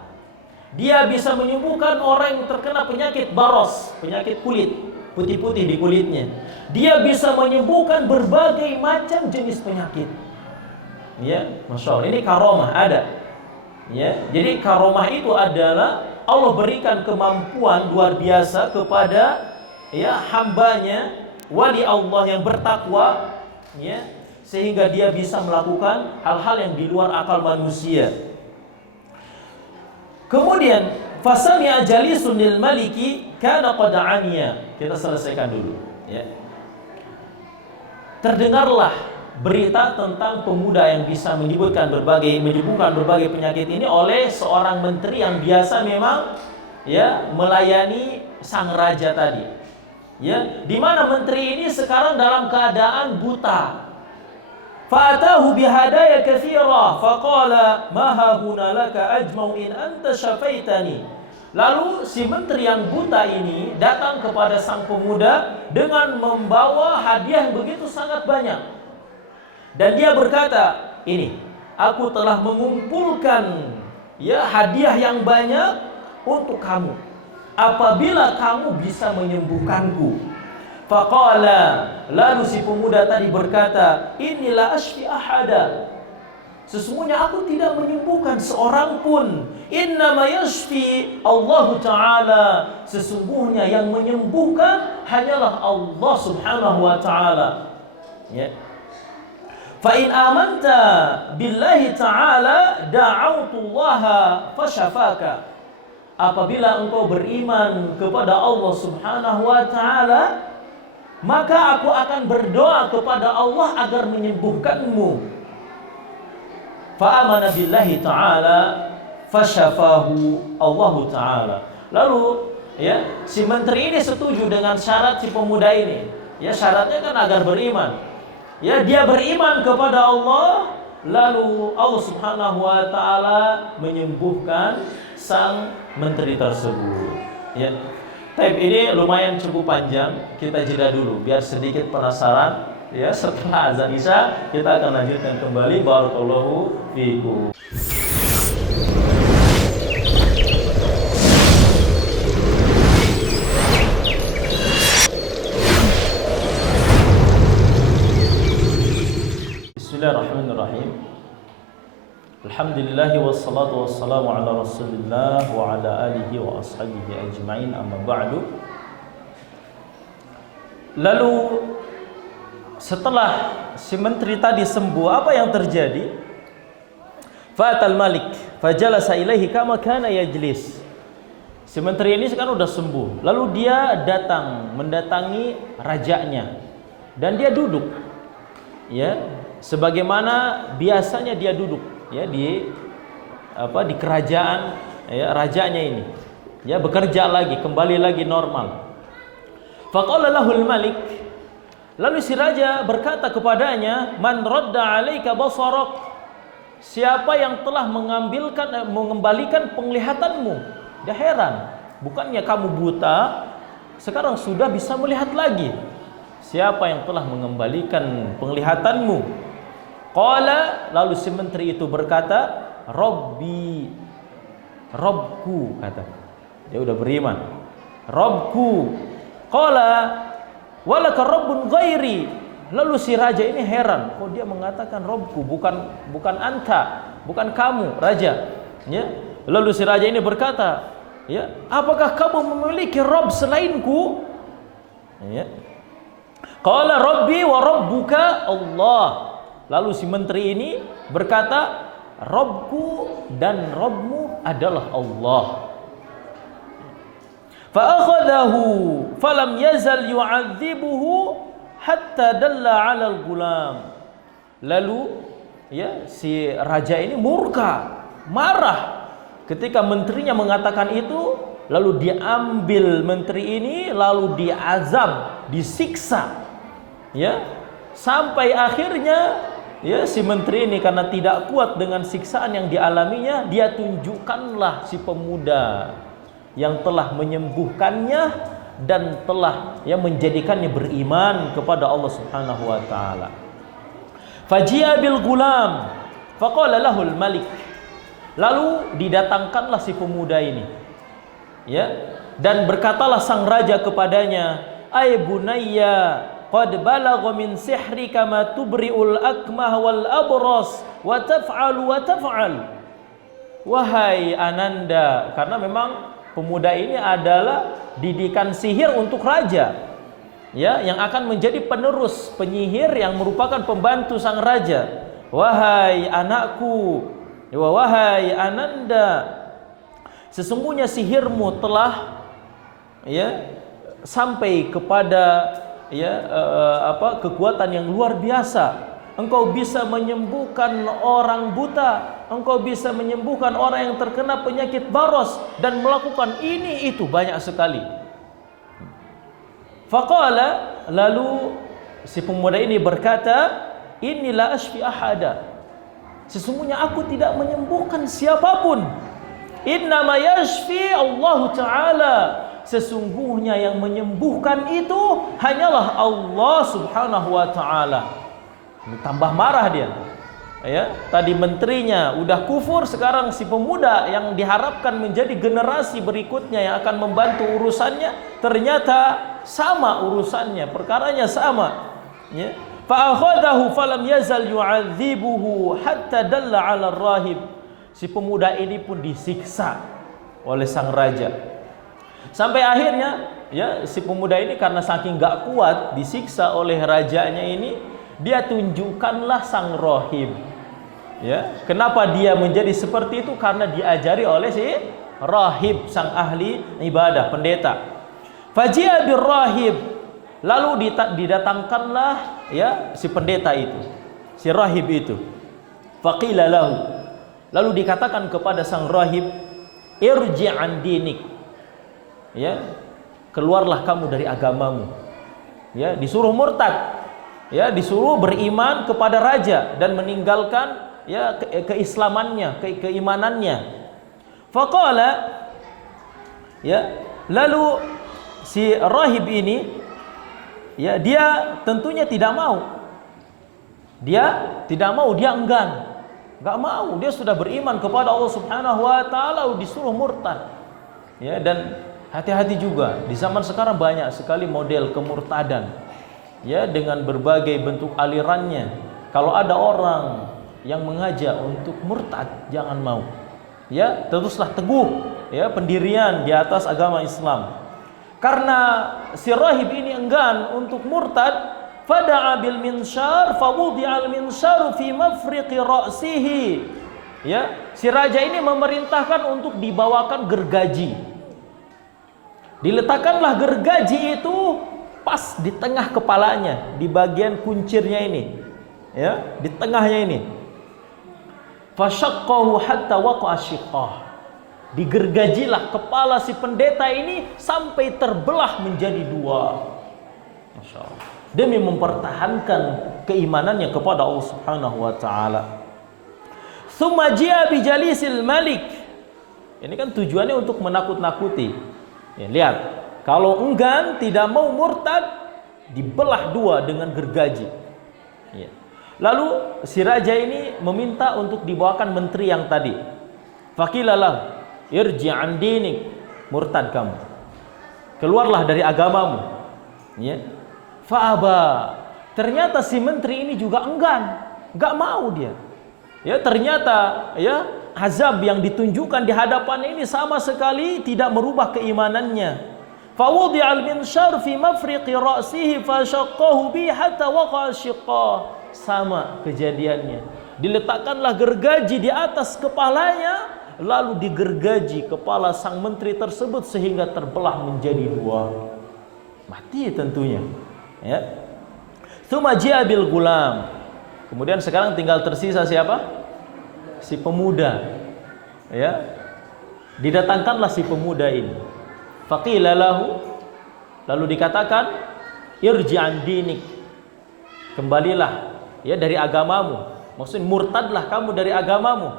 Dia bisa menyembuhkan orang yang terkena penyakit baros, penyakit kulit, putih-putih di kulitnya. Dia bisa menyembuhkan berbagai macam jenis penyakit. Ya, Masya Allah, ini karomah ada. Ya, jadi karomah itu adalah Allah berikan kemampuan luar biasa kepada, ya, hambanya, wali Allah yang bertakwa, ya, sehingga dia bisa melakukan hal-hal yang di luar akal manusia. Kemudian fasami'a jalisun lil maliki kana qad aniya. Kita selesaikan dulu, ya. Terdengarlah berita tentang pemuda yang bisa menyembuhkan berbagai penyakit ini oleh seorang menteri yang biasa memang, ya, melayani sang raja tadi. Ya, di mana menteri ini sekarang dalam keadaan buta. Fa'atahu bihadaya katsira faqala ma hahuna laka ajmau in anta syafaitani. Lalu si menteri yang buta ini datang kepada sang pemuda dengan membawa hadiah yang begitu sangat banyak. Dan dia berkata, ini aku telah mengumpulkan, ya, hadiah yang banyak untuk kamu apabila kamu bisa menyembuhkanku. Faqala, lalu si pemuda tadi berkata, inilah ashfi ahada, sesungguhnya aku tidak menyembuhkan seorang pun. Innama yashfi Allah Ta'ala, sesungguhnya yang menyembuhkan hanyalah Allah Subhanahu wa Ta'ala. Ya. Fa in amanta billahi ta'ala da'autullaha fasyafaka. Apabila engkau beriman kepada Allah Subhanahu wa Ta'ala, maka aku akan berdoa kepada Allah agar menyembuhkanmu. Fa amana billahi ta'ala fasyafahu Allah Ta'ala. Lalu, ya, si menteri ini setuju dengan syarat si pemuda ini. Ya, syaratnya kan agar beriman. Ya, dia beriman kepada Allah, lalu Allah Subhanahu wa Ta'ala menyembuhkan sang menteri tersebut. Ya. Taib ini lumayan cukup panjang, kita jeda dulu biar sedikit penasaran. Ya, setelah azan Isya kita akan lanjutkan kembali. Barakallahu fiikum. Bismillahirrahmanirrahim. Alhamdulillah wassalatu wassalamu ala Rasulillah wa ala alihi wa ashabihi ajma'in, amma ba'du. Lalu setelah si menteri tadi sembuh, apa yang terjadi? Fatal malik fajalasa ilaihi kama kana yajlis. Si menteri ini sekarang sudah sembuh. Lalu dia mendatangi rajanya dan dia duduk. Ya, sebagaimana biasanya dia duduk, ya, di kerajaan, ya, rajanya ini, ya, bekerja lagi, kembali lagi normal. Faqala lahul malik, lalu si raja berkata kepadanya, man radda alaika basarak, siapa yang telah mengembalikan penglihatanmu? Dia heran, bukannya kamu buta, sekarang sudah bisa melihat lagi. Siapa yang telah mengembalikan penglihatanmu? Qala, lalu si menteri itu berkata, Rabbi, Robku, kata. Dia udah beriman. Robku. Qala, walaka Rabbun ghairi. Lalu si raja ini heran, kok dia mengatakan Robku, bukan anta, bukan kamu, raja. Ya. Lalu si raja ini berkata, ya, apakah kamu memiliki Rob selainku? Ya. Qala Rabbi wa Rabbuka Allah. Lalu si menteri ini berkata, Robku dan Robmu adalah Allah. Fa akhadahu falam yazal yu'adzibuhu hatta dalla 'alal gulam. Lalu ya si raja ini murka, marah ketika menterinya mengatakan itu, lalu diambil menteri ini lalu diazab, disiksa. Ya, sampai akhirnya ya si menteri ini karena tidak kuat dengan siksaan yang dialaminya, dia tunjukkanlah si pemuda yang telah menyembuhkannya dan telah ya menjadikannya beriman kepada Allah Subhanahu wa taala. Faji'a bil gulam faqala lahul malik. Lalu didatangkanlah si pemuda ini. Ya, dan berkatalah sang raja kepadanya, "Ai bunayya, qad balagha min sihrika ma tubri'ul akmah wal abras wa taf'al." Wahai Ananda, karena memang pemuda ini adalah didikan sihir untuk raja. Ya, yang akan menjadi penerus penyihir yang merupakan pembantu sang raja. Wahai anakku, wahai Ananda, sesungguhnya sihirmu telah ya sampai kepada kekuatan yang luar biasa. Engkau bisa menyembuhkan orang buta, engkau bisa menyembuhkan orang yang terkena penyakit baros dan melakukan ini itu banyak sekali. Faqala, lalu si pemuda ini berkata, "Inilah ashfi ahada." Sesungguhnya aku tidak menyembuhkan siapapun. Innama yashfi Allah Ta'ala. Sesungguhnya yang menyembuhkan itu hanyalah Allah Subhanahu wa taala. Tambah marah dia. Ya, tadi menterinya udah kufur, sekarang si pemuda yang diharapkan menjadi generasi berikutnya yang akan membantu urusannya ternyata sama urusannya, perkaranya sama. Ya. Fa akhadahu falam yazal yu'adzibuhu hatta dalla 'ala rahib. Si pemuda ini pun disiksa oleh sang raja. Sampai akhirnya ya si pemuda ini karena saking gak kuat disiksa oleh rajanya ini, dia tunjukkanlah sang rahib. Ya, kenapa dia menjadi seperti itu? Karena diajari oleh si rahib, sang ahli ibadah, pendeta. Faji'a bir rahib, lalu didatangkanlah ya si pendeta itu, si rahib itu. Faqila lahu, lalu dikatakan kepada sang rahib, irji' an dinik. Ya, keluarlah kamu dari agamamu. Ya, disuruh murtad. Ya, disuruh beriman kepada raja dan meninggalkan ya keislamannya, keimanannya. Faqala, ya, lalu si rahib ini ya dia tentunya tidak mau. Dia tidak mau, dia enggan. Enggak mau, dia sudah beriman kepada Allah Subhanahu wa taala, disuruh murtad. Ya, dan hati-hati juga, di zaman sekarang banyak sekali model kemurtadan. Ya, dengan berbagai bentuk alirannya. Kalau ada orang yang mengajak untuk murtad, jangan mau. Ya, teruslah teguh ya pendirian di atas agama Islam. Karena si rahib ini enggan untuk murtad, fada'a bil minsyar fawudi'al minsyaru fi mafriqi ra'sihi. Ya, si raja ini memerintahkan untuk dibawakan gergaji. Diletakkanlah gergaji itu pas di tengah kepalanya, di bagian kuncirnya ini. Ya, di tengahnya ini. Fasyaqqahu hatta waqa'a syiqqah. Digergajilah kepala si pendeta ini sampai terbelah menjadi dua. Masya Allah. Demi mempertahankan keimanannya kepada Allah Subhanahu wa taala. Tsumma ji'a bi jalisil malik. Ini kan tujuannya untuk menakut-nakuti. Ya, lihat, kalau enggan tidak mau murtad, dibelah dua dengan gergaji. Ya. Lalu si raja ini meminta untuk dibawakan menteri yang tadi. Faqilalah, irji' an dinik, murtad kamu. Keluarlah dari agamamu. Ya. Fa'aba. Ternyata si menteri ini juga enggan, enggak mau dia. Ya, ternyata ya azab yang ditunjukkan di hadapan ini sama sekali tidak merubah keimanannya. Fawudi'al minsyar fi mafriqi ra'sihi fasyaqqahu bi hatta waqa'a syiqqah. Sama kejadiannya. Diletakkanlah gergaji di atas kepalanya, lalu digergaji kepala sang menteri tersebut sehingga terbelah menjadi dua. Mati tentunya. Ya. Tsumma ji'a bil gulam. Kemudian sekarang tinggal tersisa siapa? Si pemuda. Ya. Didatangkanlah si pemuda ini. Faqila lahu, lalu dikatakan, irji' an dinik. Kembalilah ya dari agamamu. Maksudnya murtadlah kamu dari agamamu.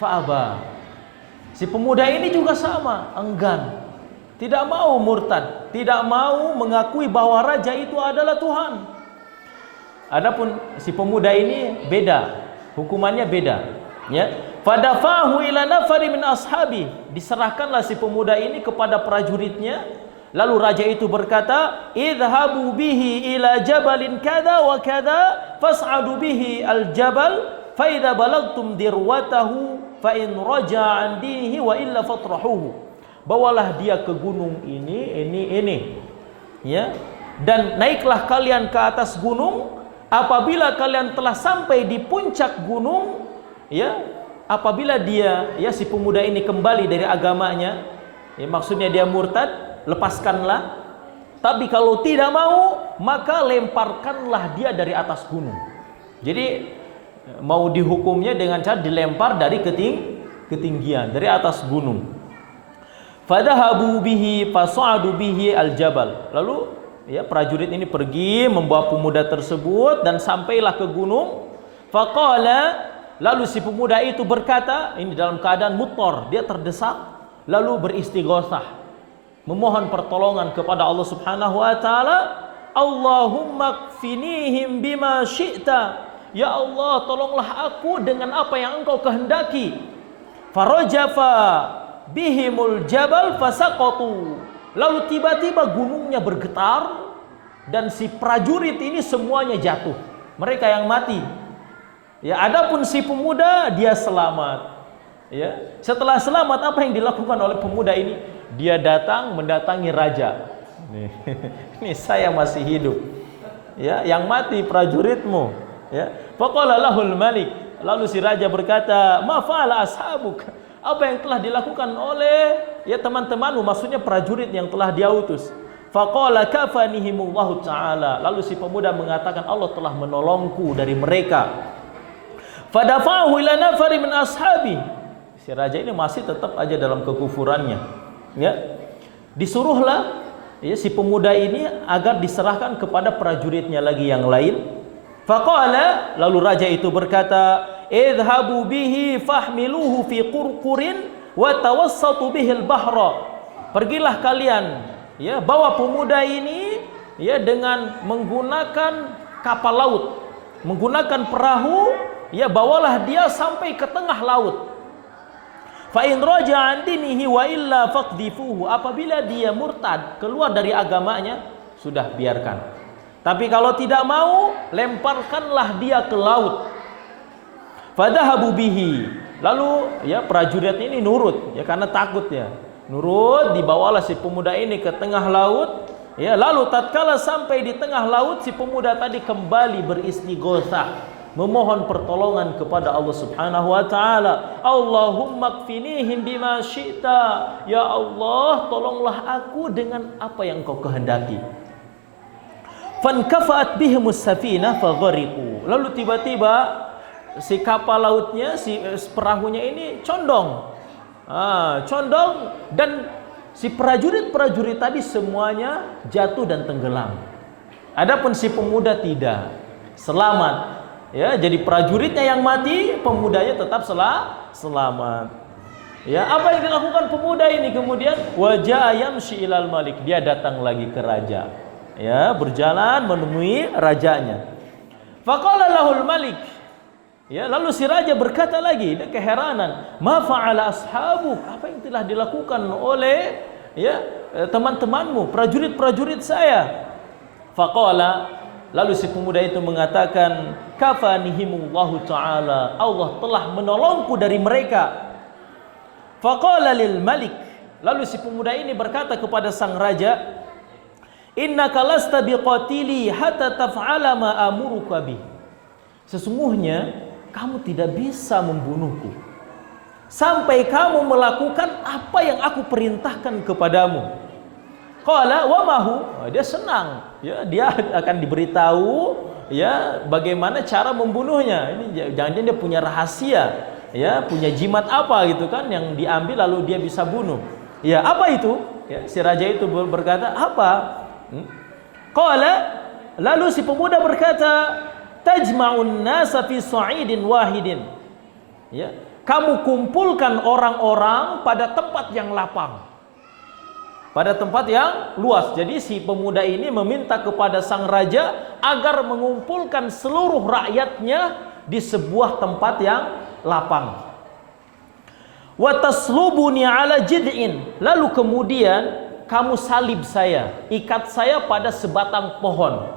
Fa'aba. Si pemuda ini juga sama, enggan. Tidak mau murtad, tidak mau mengakui bahwa raja itu adalah Tuhan. Adapun si pemuda ini beda, hukumannya beda, ya. Fadafahu ila nafari min ashabi, diserahkanlah si pemuda ini kepada prajuritnya. Lalu raja itu berkata, idhabu bihi ila jabalin kada wa kada fas'adu bihi al-jabal fa idza balagtum dirwatahu fa in raja'a an dinihi wa illa fatrahuhu. Bawalah dia ke gunung ini, ya. Dan naiklah kalian ke atas gunung. Apabila kalian telah sampai di puncak gunung, ya, apabila dia, ya, si pemuda ini kembali dari agamanya, ya, maksudnya dia murtad, lepaskanlah. Tapi kalau tidak mau, maka lemparkanlah dia dari atas gunung. Jadi mau dihukumnya dengan cara dilempar dari ketinggian, dari atas gunung. Fadhahabu bihi fas'adu bihi al-jabal. Lalu ya prajurit ini pergi membawa pemuda tersebut dan sampailah ke gunung. Faqala, lalu si pemuda itu berkata, ini dalam keadaan muttar, dia terdesak, lalu beristighosah, memohon pertolongan kepada Allah Subhanahu wa taala. Allahumma kfinihim bima syi'ta. Ya Allah, tolonglah aku dengan apa yang Engkau kehendaki. Farajafa bihimul jabal fasaqatu. Lalu tiba-tiba gunungnya bergetar dan si prajurit ini semuanya jatuh. Mereka yang mati. Ya, adapun si pemuda dia selamat. Ya, setelah selamat apa yang dilakukan oleh pemuda ini? Dia datang mendatangi raja. Ini saya masih hidup. Ya, yang mati prajuritmu. Ya, faqala lahul malik. Lalu si raja berkata, "Ma fa'ala ashabuk?" Apa yang telah dilakukan oleh ya teman-temanmu, maksudnya prajurit yang telah dia utus. Faqala kafanihimullahu ta'ala. Lalu si pemuda mengatakan, Allah telah menolongku dari mereka. Fadafa'ahu ila nafari min ashabi. Si raja ini masih tetap aja dalam kekufurannya. Ya. Disuruhlah ya si pemuda ini agar diserahkan kepada prajuritnya lagi yang lain. Faqala, lalu raja itu berkata, idhabu bihi fahmiluhu fi qurqurin wa tawassatu bihil bahra. Pergilah kalian, ya, bawa pemuda ini ya dengan menggunakan kapal laut, menggunakan perahu, ya, bawalah dia sampai ke tengah laut. Fa in raja'a an dinihi wa illa faqdifuhu. Apabila dia murtad, keluar dari agamanya, sudah biarkan. Tapi kalau tidak mau, lemparkanlah dia ke laut. Fadhahabu bihi. Lalu ya prajurit ini nurut ya karena takut ya. Nurut, dibawalah si pemuda ini ke tengah laut. Ya, lalu tatkala sampai di tengah laut, si pemuda tadi kembali beristighosah, memohon pertolongan kepada Allah Subhanahu wa taala. Allahumma kfinihim bima syi'ta. Ya Allah, tolonglah aku dengan apa yang Kau kehendaki. Fankafa'at bihimus safinah faghariqu. Lalu tiba-tiba si kapal lautnya, si perahunya ini condong. Condong dan si prajurit-prajurit tadi semuanya jatuh dan tenggelam. Adapun si pemuda tidak, selamat. Ya, jadi prajuritnya yang mati, pemudanya tetap selamat. Ya, apa yang dilakukan pemuda ini kemudian? Wajah yamshi ilal malik, dia datang lagi ke raja. Ya, berjalan menemui rajanya. Faqala lahul malik. Ya, lalu si raja berkata lagi, dia keheranan, "Ma fa'ala ashabuk?" Apa yang telah dilakukan oleh ya teman-temanmu, prajurit-prajurit saya? Faqala, lalu si pemuda itu mengatakan, "Kafanihimullahu ta'ala." Allah telah menolongku dari mereka. Faqala lil malik. Lalu si pemuda ini berkata kepada sang raja, "Innaka lasta biqatili hatta taf'ala ma amuruka bih." Sesungguhnya kamu tidak bisa membunuhku sampai kamu melakukan apa yang aku perintahkan kepadamu. Qala wa mahu, dia senang, ya, dia akan diberitahu, ya, bagaimana cara membunuhnya. Ini jangan dia punya rahasia, ya, punya jimat apa gitu kan yang diambil lalu dia bisa bunuh. Ya, apa itu? Ya, si raja itu berkata, apa? Qala, lalu si pemuda berkata, tajma'un nasa fi sa'idin wahidin. Ya, kamu kumpulkan orang-orang pada tempat yang lapang, pada tempat yang luas. Jadi si pemuda ini meminta kepada sang raja agar mengumpulkan seluruh rakyatnya di sebuah tempat yang lapang. Wa taslubuni ala jid'in, lalu kemudian kamu salib saya, ikat saya pada sebatang pohon.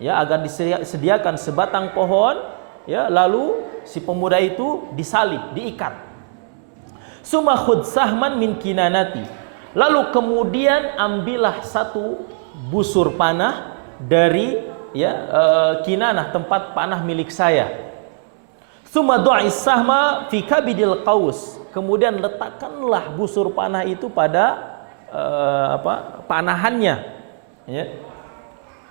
Ya, agar disediakan sebatang pohon, ya, lalu si pemuda itu disalib, diikat. Summa khudh sahman min kinanati, lalu kemudian ambillah satu busur panah dari, ya, kinanah, tempat panah milik saya. Summa du'is sahma fi kabidil qaus, kemudian letakkanlah busur panah itu pada panahannya, ya.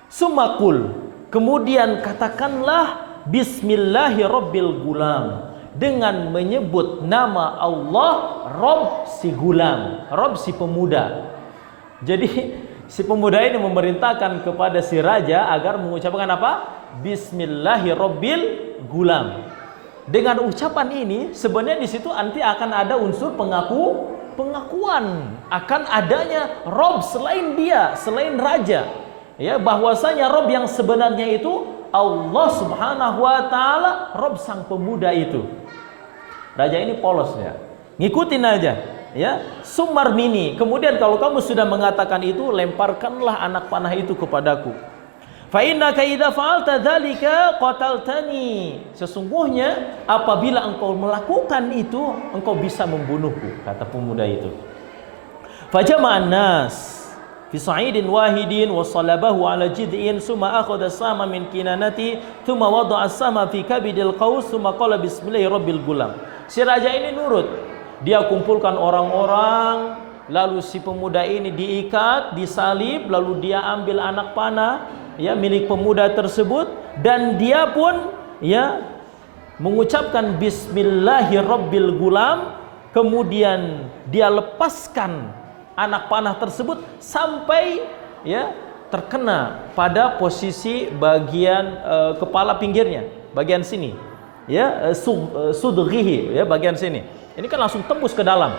Summa qul, kemudian katakanlah bismillahi rabbil gulam, dengan menyebut nama Allah Rob si gulam, Rob si pemuda. Jadi si pemuda ini memerintahkan kepada si raja agar mengucapkan apa? Bismillahi rabbil gulam. Dengan ucapan ini sebenarnya di situ nanti akan ada unsur pengakuan akan adanya Rob selain dia, selain raja. Ya, bahwasanya Rob yang sebenarnya itu Allah Subhanahu wa taala, Rob sang pemuda itu. Raja ini polos, ya. Ngikutin aja, ya. Sumar mini. Kemudian kalau kamu sudah mengatakan itu, lemparkanlah anak panah itu kepadaku. Fa innaka idza fa'alta dzalika qataltani. Sesungguhnya apabila engkau melakukan itu, engkau bisa membunuhku, kata pemuda itu. Fajama'an nas fi sa'idin wahidin wa salabahu ala jid'in summa akhadha sama min kinanati thumma wada'a sama fi kabidil qaus thumma qala bismillahi rabbil gulam. Si raja ini nurut. Dia kumpulkan orang-orang, lalu si pemuda ini diikat, disalib, lalu dia ambil anak panah, ya, milik pemuda tersebut, dan dia pun, ya, mengucapkan bismillahi rabbil gulam, kemudian dia lepaskan anak panah tersebut sampai, ya, terkena pada posisi bagian kepala pinggirnya, bagian sini, ya, sudghihi, ya, bagian sini. Ini kan langsung tembus ke dalam,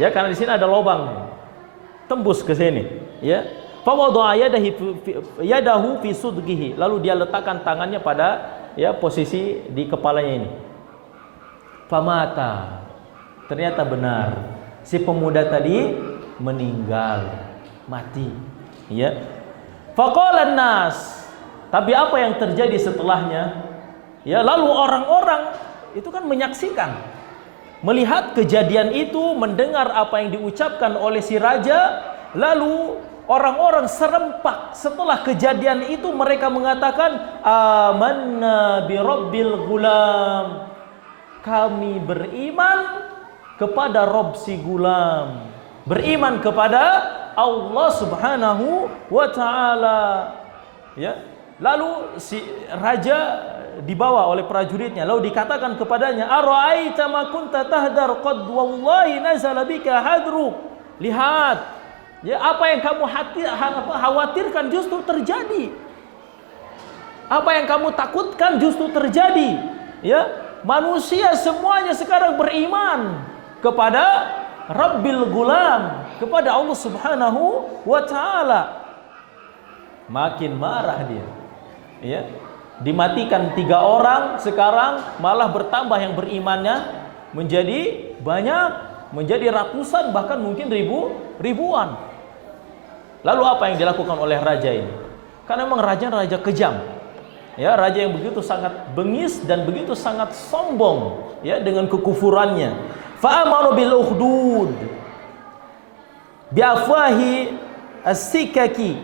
ya, karena di sini ada lubang, tembus ke sini, ya. Fa wada'a yadahu fi sudghihi, lalu dia letakkan tangannya pada, ya, posisi di kepalanya ini. Famata, ternyata benar, si pemuda tadi meninggal, mati, ya. Faqalan nas, tapi apa yang terjadi setelahnya? Ya, lalu orang-orang itu kan menyaksikan, melihat kejadian itu, mendengar apa yang diucapkan oleh si raja, lalu orang-orang serempak setelah kejadian itu mereka mengatakan amanna bi rabbil gulam, kami beriman kepada Rob si gulam, beriman kepada Allah Subhanahu wa taala, ya. Lalu si raja dibawa oleh prajuritnya, lalu dikatakan kepadanya, ara'aita ma kunta tahdar qad wallahi nazala bika hadru, lihat, ya, apa yang kamu khawatirkan justru terjadi, apa yang kamu takutkan justru terjadi, ya. Manusia semuanya sekarang beriman kepada Rabbil Gulam, kepada Allah Subhanahu wa taala. Makin marah dia, ya. Dimatikan 3 orang, sekarang malah bertambah yang berimannya menjadi banyak, menjadi ratusan, bahkan mungkin ribuan. Lalu apa yang dilakukan oleh raja ini? Karena memang raja kejam, ya, raja yang begitu sangat bengis dan begitu sangat sombong, ya, dengan kekufurannya. Fa'amaru bil ukhdud bi afwahi as-sikaki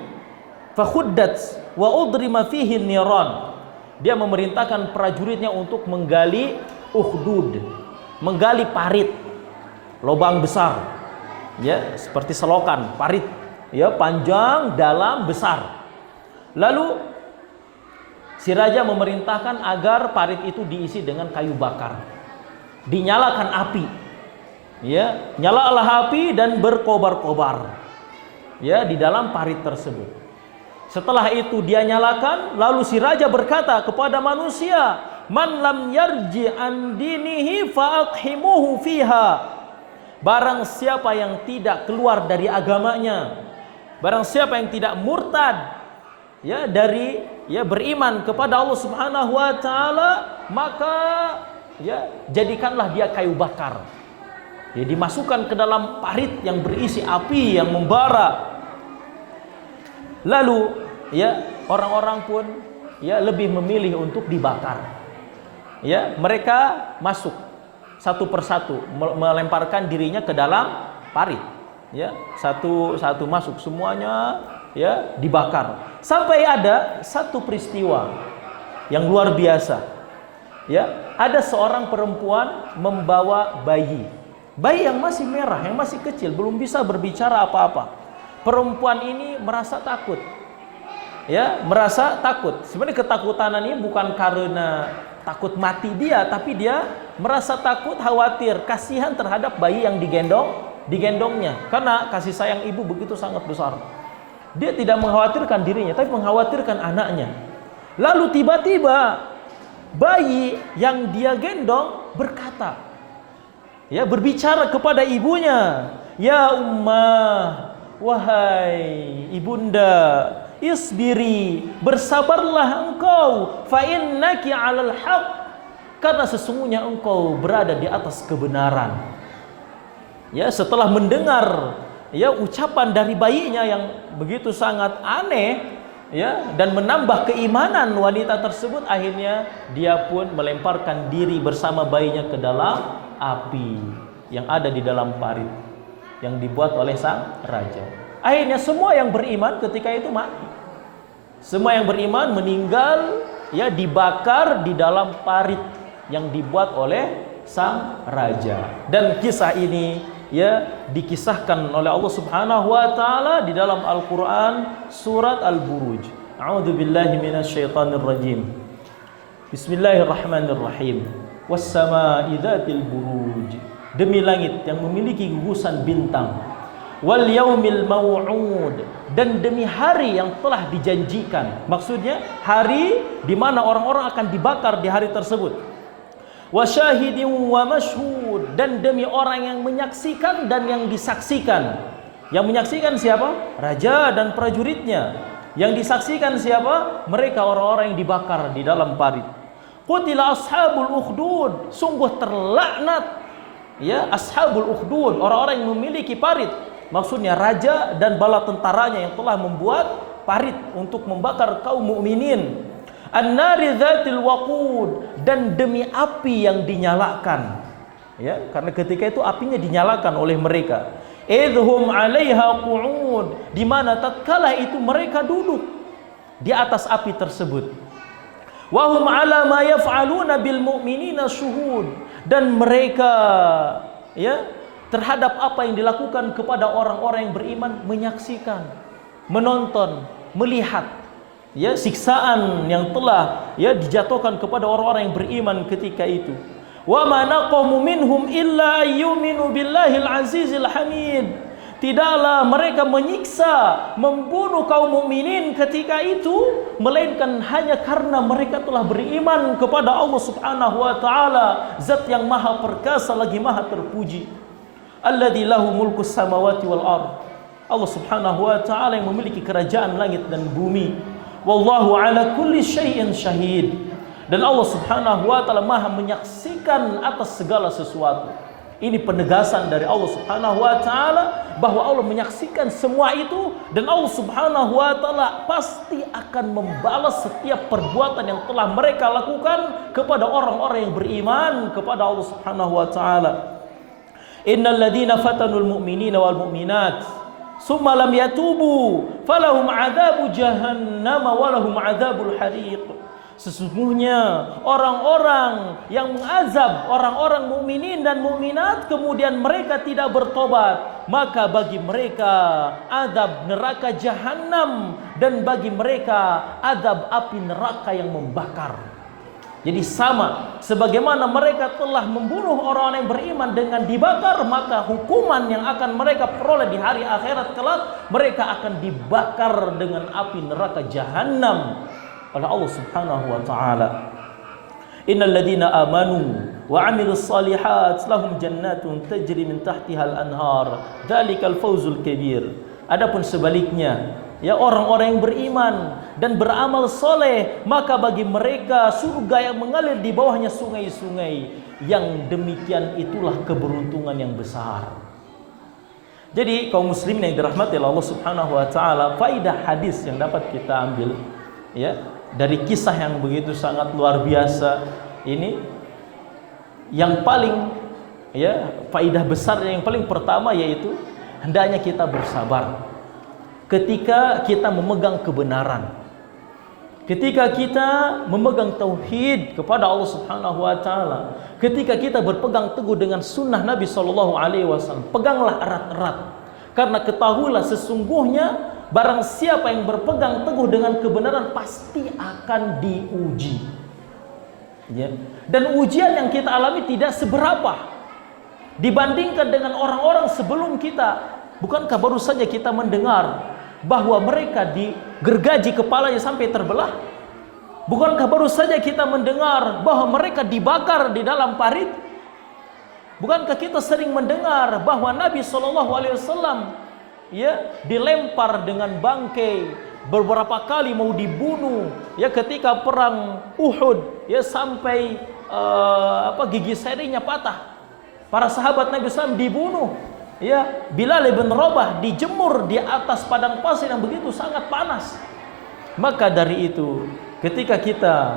fakhuddat wa udrima fihi niran. Dia memerintahkan prajuritnya untuk menggali ukhdud, menggali parit, lubang besar, ya, seperti selokan parit, ya, panjang, dalam, besar. Lalu si raja memerintahkan agar parit itu diisi dengan kayu bakar, dinyalakan api, ya, nyalalah api dan berkobar-kobar, ya, di dalam parit tersebut. Setelah itu dia nyalakan, lalu si raja berkata kepada manusia, man lam yarji an dinihi fa'aqhimuhu fiha. Barang siapa yang tidak keluar dari agamanya, barang siapa yang tidak murtad, ya, dari, ya, beriman kepada Allah Subhanahu wa taala, maka, ya, jadikanlah dia kayu bakar. Ya, dimasukkan ke dalam parit yang berisi api yang membara. Lalu, ya, orang-orang pun, ya, lebih memilih untuk dibakar. Ya, mereka masuk satu persatu, melemparkan dirinya ke dalam parit. Ya, satu masuk, semuanya, ya, dibakar. Sampai ada satu peristiwa yang luar biasa. Ya, ada seorang perempuan membawa bayi yang masih merah, yang masih kecil, belum bisa berbicara apa-apa. Perempuan ini merasa takut. Ya, merasa takut. Sebenarnya ketakutan ini bukan karena takut mati dia, tapi dia merasa takut, khawatir, kasihan terhadap bayi yang digendongnya. Karena kasih sayang ibu begitu sangat besar. Dia tidak mengkhawatirkan dirinya, tapi mengkhawatirkan anaknya. Lalu tiba-tiba bayi yang dia gendong berkata, ya, berbicara kepada ibunya, ya ummah, wahai ibunda, isbiri, bersabarlah engkau, fa innaki 'alal haq, karena sesungguhnya engkau berada di atas kebenaran. Ya, setelah mendengar, ya, ucapan dari bayinya yang begitu sangat aneh, ya, dan menambah keimanan wanita tersebut, akhirnya dia pun melemparkan diri bersama bayinya ke dalam api yang ada di dalam parit yang dibuat oleh sang raja. Akhirnya semua yang beriman ketika itu mati. Semua yang beriman meninggal, ya, dibakar di dalam parit yang dibuat oleh sang raja. Dan kisah ini, ya, dikisahkan oleh Allah Subhanahu wa taala di dalam Al-Qur'an surat Al-Buruj. A'udzubillahi minasyaitonir rajim. Bismillahirrahmanirrahim. Was-samaa'i dzatil buruj. Demi langit yang memiliki gugusan bintang. Wal yaumil mau'ud, dan demi hari yang telah dijanjikan. Maksudnya hari di mana orang-orang akan dibakar di hari tersebut. Wa syahidin wa mashhud, dan demi orang yang menyaksikan dan yang disaksikan. Yang menyaksikan siapa? Raja dan prajuritnya. Yang disaksikan siapa? Mereka orang-orang yang dibakar di dalam parit. Qutila ashabul ukhdud, sungguh terlaknat, ya, ashabul ukhdud, orang-orang yang memiliki parit. Maksudnya raja dan bala tentaranya yang telah membuat parit untuk membakar kaum mukminin. An-nari dzatil waqud, dan demi api yang dinyalakan. Ya, karena ketika itu apinya dinyalakan oleh mereka. Idhum 'alaiha qu'ud, di mana tatkala itu mereka duduk di atas api tersebut. Wa hum 'ala ma yaf'aluna bil mu'minina syuhud, dan mereka, ya, terhadap apa yang dilakukan kepada orang-orang yang beriman menyaksikan, menonton, melihat, ya, siksaan yang telah, ya, dijatuhkan kepada orang-orang yang beriman ketika itu. Wa ma naqamu minhum illa ayyuminu billahil azizil hamid. Tidaklah mereka menyiksa, membunuh kaum mukminin ketika itu, melainkan hanya karena mereka telah beriman kepada Allah Subhanahu wa taala, zat yang maha perkasa lagi maha terpuji. Alladzi lahu mulkus samawati wal ard. Allah Subhanahu wa taala yang memiliki kerajaan langit dan bumi. Wallahu ala kulli syai'in syahid. Dan Allah Subhanahu wa taala maha menyaksikan atas segala sesuatu. Ini penegasan dari Allah Subhanahu wa taala bahwa Allah menyaksikan semua itu, dan Allah Subhanahu wa taala pasti akan membalas setiap perbuatan yang telah mereka lakukan kepada orang-orang yang beriman kepada Allah Subhanahu wa taala. Innal ladzina fatanul mu'minina wal mu'minat summa lam yatubu falahum 'adzabu jahannam wa lahum 'adzabul hariq. Sesungguhnya orang-orang yang mengazab orang-orang mukminin dan mukminat kemudian mereka tidak bertobat, maka bagi mereka azab neraka jahanam dan bagi mereka azab api neraka yang membakar. Jadi sama, sebagaimana mereka telah membunuh orang-orang yang beriman dengan dibakar, maka hukuman yang akan mereka peroleh di hari akhirat kelak, mereka akan dibakar dengan api neraka jahanam oleh Allah Subhanahu wa taala. Innal ladzina amanu wa 'amilus shalihat lahum jannatun tajri min tahtihal anhar, dzalikal fawzul kabir. Adapun sebaliknya, ya orang-orang yang beriman dan beramal soleh, maka bagi mereka surga yang mengalir di bawahnya sungai-sungai. Yang demikian itulah keberuntungan yang besar. Jadi kaum muslimin yang dirahmati Allah Subhanahu wa taala, faidah hadis yang dapat kita ambil ya dari kisah yang begitu sangat luar biasa ini, yang paling ya faidah besar yang paling pertama yaitu hendaknya kita bersabar ketika kita memegang kebenaran, ketika kita memegang tauhid kepada Allah Subhanahu wa taala, ketika kita berpegang teguh dengan sunnah Nabi sallallahu alaihi wasallam, peganglah erat-erat. Karena ketahuilah sesungguhnya barang siapa yang berpegang teguh dengan kebenaran pasti akan diuji. Ya. Dan ujian yang kita alami tidak seberapa dibandingkan dengan orang-orang sebelum kita. Bukankah baru saja kita mendengar bahwa mereka digergaji kepalanya sampai terbelah? Bukankah baru saja kita mendengar bahwa mereka dibakar di dalam parit? Bukankah kita sering mendengar bahwa Nabi SAW ya dilempar dengan bangkai beberapa kali mau dibunuh ya ketika perang Uhud ya sampai gigi serinya patah. Para sahabat Nabi SAW dibunuh. Ya, Bilal bin Rabah dijemur di atas padang pasir yang begitu sangat panas. Maka dari itu, ketika kita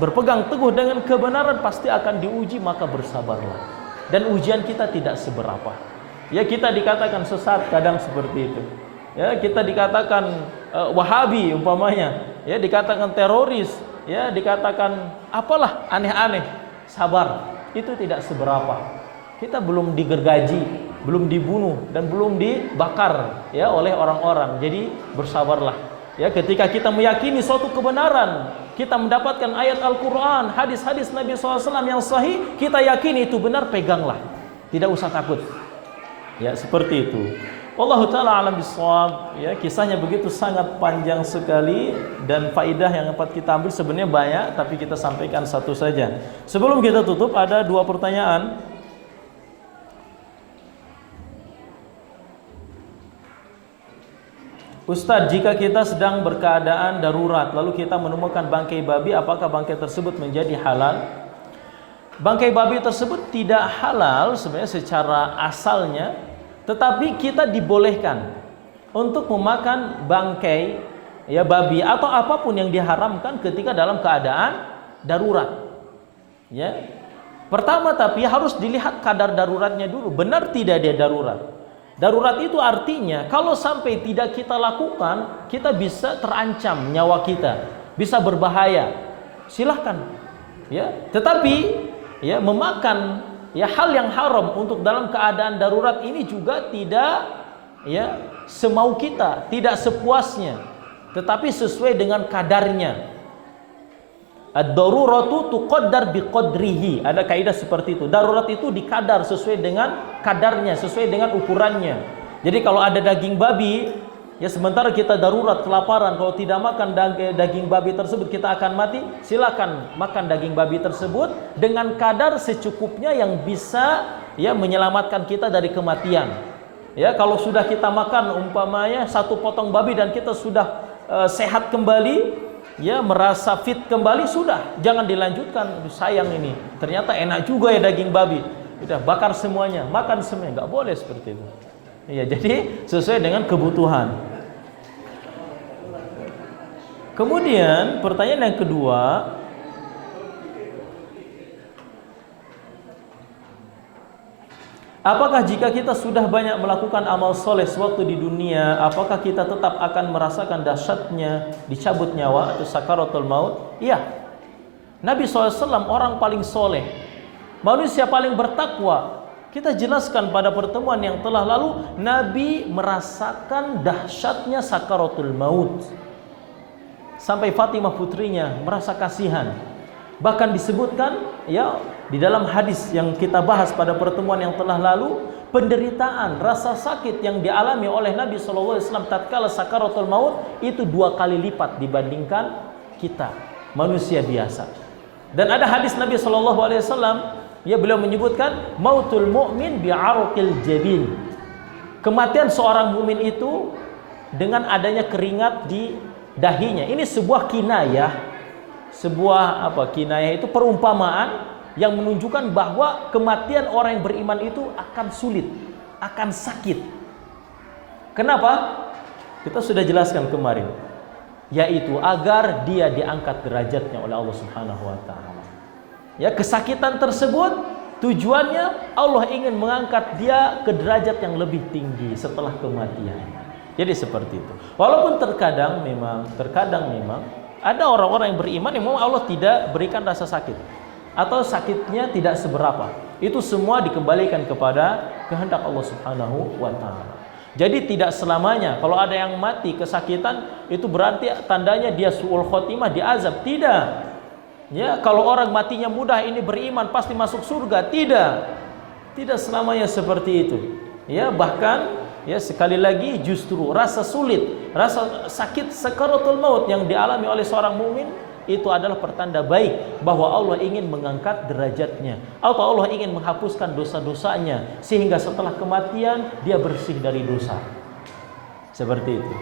berpegang teguh dengan kebenaran pasti akan diuji, maka bersabarlah. Dan ujian kita tidak seberapa. Ya, kita dikatakan sesat kadang seperti itu. Ya, kita dikatakan Wahabi umpamanya, ya dikatakan teroris, ya dikatakan apalah aneh-aneh. Sabar, itu tidak seberapa. Kita belum digergaji, belum dibunuh dan belum dibakar ya oleh orang-orang. Jadi bersabarlah. Ya, ketika kita meyakini suatu kebenaran, kita mendapatkan ayat Al-Qur'an, hadis-hadis Nabi SAW yang sahih, kita yakini itu benar, peganglah. Tidak usah takut. Ya, seperti itu. Wallahu taala alam bisawab. Ya, kisahnya begitu sangat panjang sekali dan faidah yang dapat kita ambil sebenarnya banyak, tapi kita sampaikan satu saja. Sebelum kita tutup ada dua pertanyaan. Ustadz, jika kita sedang berkeadaan darurat lalu kita menemukan bangkai babi, apakah bangkai tersebut menjadi halal? Bangkai babi tersebut tidak halal sebenarnya secara asalnya, tetapi kita dibolehkan untuk memakan bangkai ya babi atau apapun yang diharamkan ketika dalam keadaan darurat. Ya. Pertama tapi harus dilihat kadar daruratnya dulu, benar tidak dia darurat. Darurat itu artinya kalau sampai tidak kita lakukan, kita bisa terancam nyawa kita, bisa berbahaya. Silahkan, ya. Tetapi, ya memakan ya hal yang haram untuk dalam keadaan darurat ini juga tidak, ya semau kita, tidak sepuasnya, tetapi sesuai dengan kadarnya. Ad-daruratu tuqaddar biqadrihi. Ada kaidah seperti itu. Darurat itu dikadar sesuai dengan kadarnya, sesuai dengan ukurannya. Jadi kalau ada daging babi, ya sementara kita darurat kelaparan, kalau tidak makan daging babi tersebut kita akan mati, silakan makan daging babi tersebut dengan kadar secukupnya yang bisa ya menyelamatkan kita dari kematian. Ya, kalau sudah kita makan umpamanya satu potong babi dan kita sudah sehat kembali, ya merasa fit kembali, sudah jangan dilanjutkan. Aduh, sayang ini ternyata enak juga ya daging babi, udah bakar semuanya, makan semuanya, nggak boleh seperti itu. Ya, jadi sesuai dengan kebutuhan. Kemudian pertanyaan yang kedua, apakah jika kita sudah banyak melakukan amal soleh sewaktu di dunia, apakah kita tetap akan merasakan dahsyatnya dicabut nyawa atau sakaratul maut? Iya. Nabi SAW orang paling soleh, manusia paling bertakwa. Kita jelaskan pada pertemuan yang telah lalu, Nabi merasakan dahsyatnya sakaratul maut. Sampai Fatimah putrinya merasa kasihan. Bahkan disebutkan ya di dalam hadis yang kita bahas pada pertemuan yang telah lalu, penderitaan, rasa sakit yang dialami oleh Nabi SAW tatkala sakaratul maut itu 2 kali lipat dibandingkan kita, manusia biasa. Dan ada hadis Nabi SAW, ya beliau menyebutkan mautul mu'min bi'arqil jabin. Kematian seorang mukmin itu dengan adanya keringat di dahinya. Ini sebuah kinayah, kinayah itu perumpamaan yang menunjukkan bahwa kematian orang yang beriman itu akan sulit, akan sakit. Kenapa? Kita sudah jelaskan kemarin, yaitu agar dia diangkat derajatnya oleh Allah Subhanahu wa taala. Ya, kesakitan tersebut tujuannya Allah ingin mengangkat dia ke derajat yang lebih tinggi setelah kematian. Jadi seperti itu. Walaupun terkadang memang ada orang-orang yang beriman yang memang Allah tidak berikan rasa sakit atau sakitnya tidak seberapa. Itu semua dikembalikan kepada kehendak Allah Subhanahu wa taala. Jadi tidak selamanya kalau ada yang mati kesakitan itu berarti tandanya dia su'ul khotimah, diazab. Tidak. Ya, kalau orang matinya mudah ini beriman pasti masuk surga. Tidak. Tidak selamanya seperti itu. Ya, bahkan ya sekali lagi justru rasa sulit, rasa sakit sakaratul maut yang dialami oleh seorang mukmin itu adalah pertanda baik bahwa Allah ingin mengangkat derajatnya atau Allah ingin menghapuskan dosa-dosanya sehingga setelah kematian dia bersih dari dosa. Seperti itu.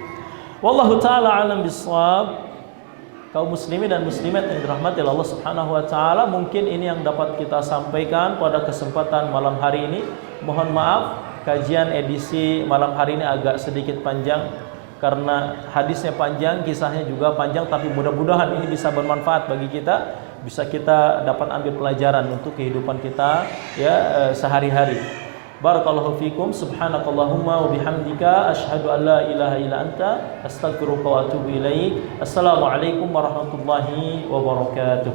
Wallahu taala alam bissawab. Kaum muslimin dan muslimat yang dirahmati Allah Subhanahu wa taala, mungkin ini yang dapat kita sampaikan pada kesempatan malam hari ini. Mohon maaf kajian edisi malam hari ini agak sedikit panjang karena hadisnya panjang, kisahnya juga panjang, tapi mudah-mudahan ini bisa bermanfaat bagi kita, bisa kita dapat ambil pelajaran untuk kehidupan kita ya sehari-hari. Barakallahu fikum, subhanakallahumma wa bihamdika asyhadu an la ilaha illa anta astaghfiruka wa atubu ilaik. Assalamualaikum warahmatullahi wabarakatuh.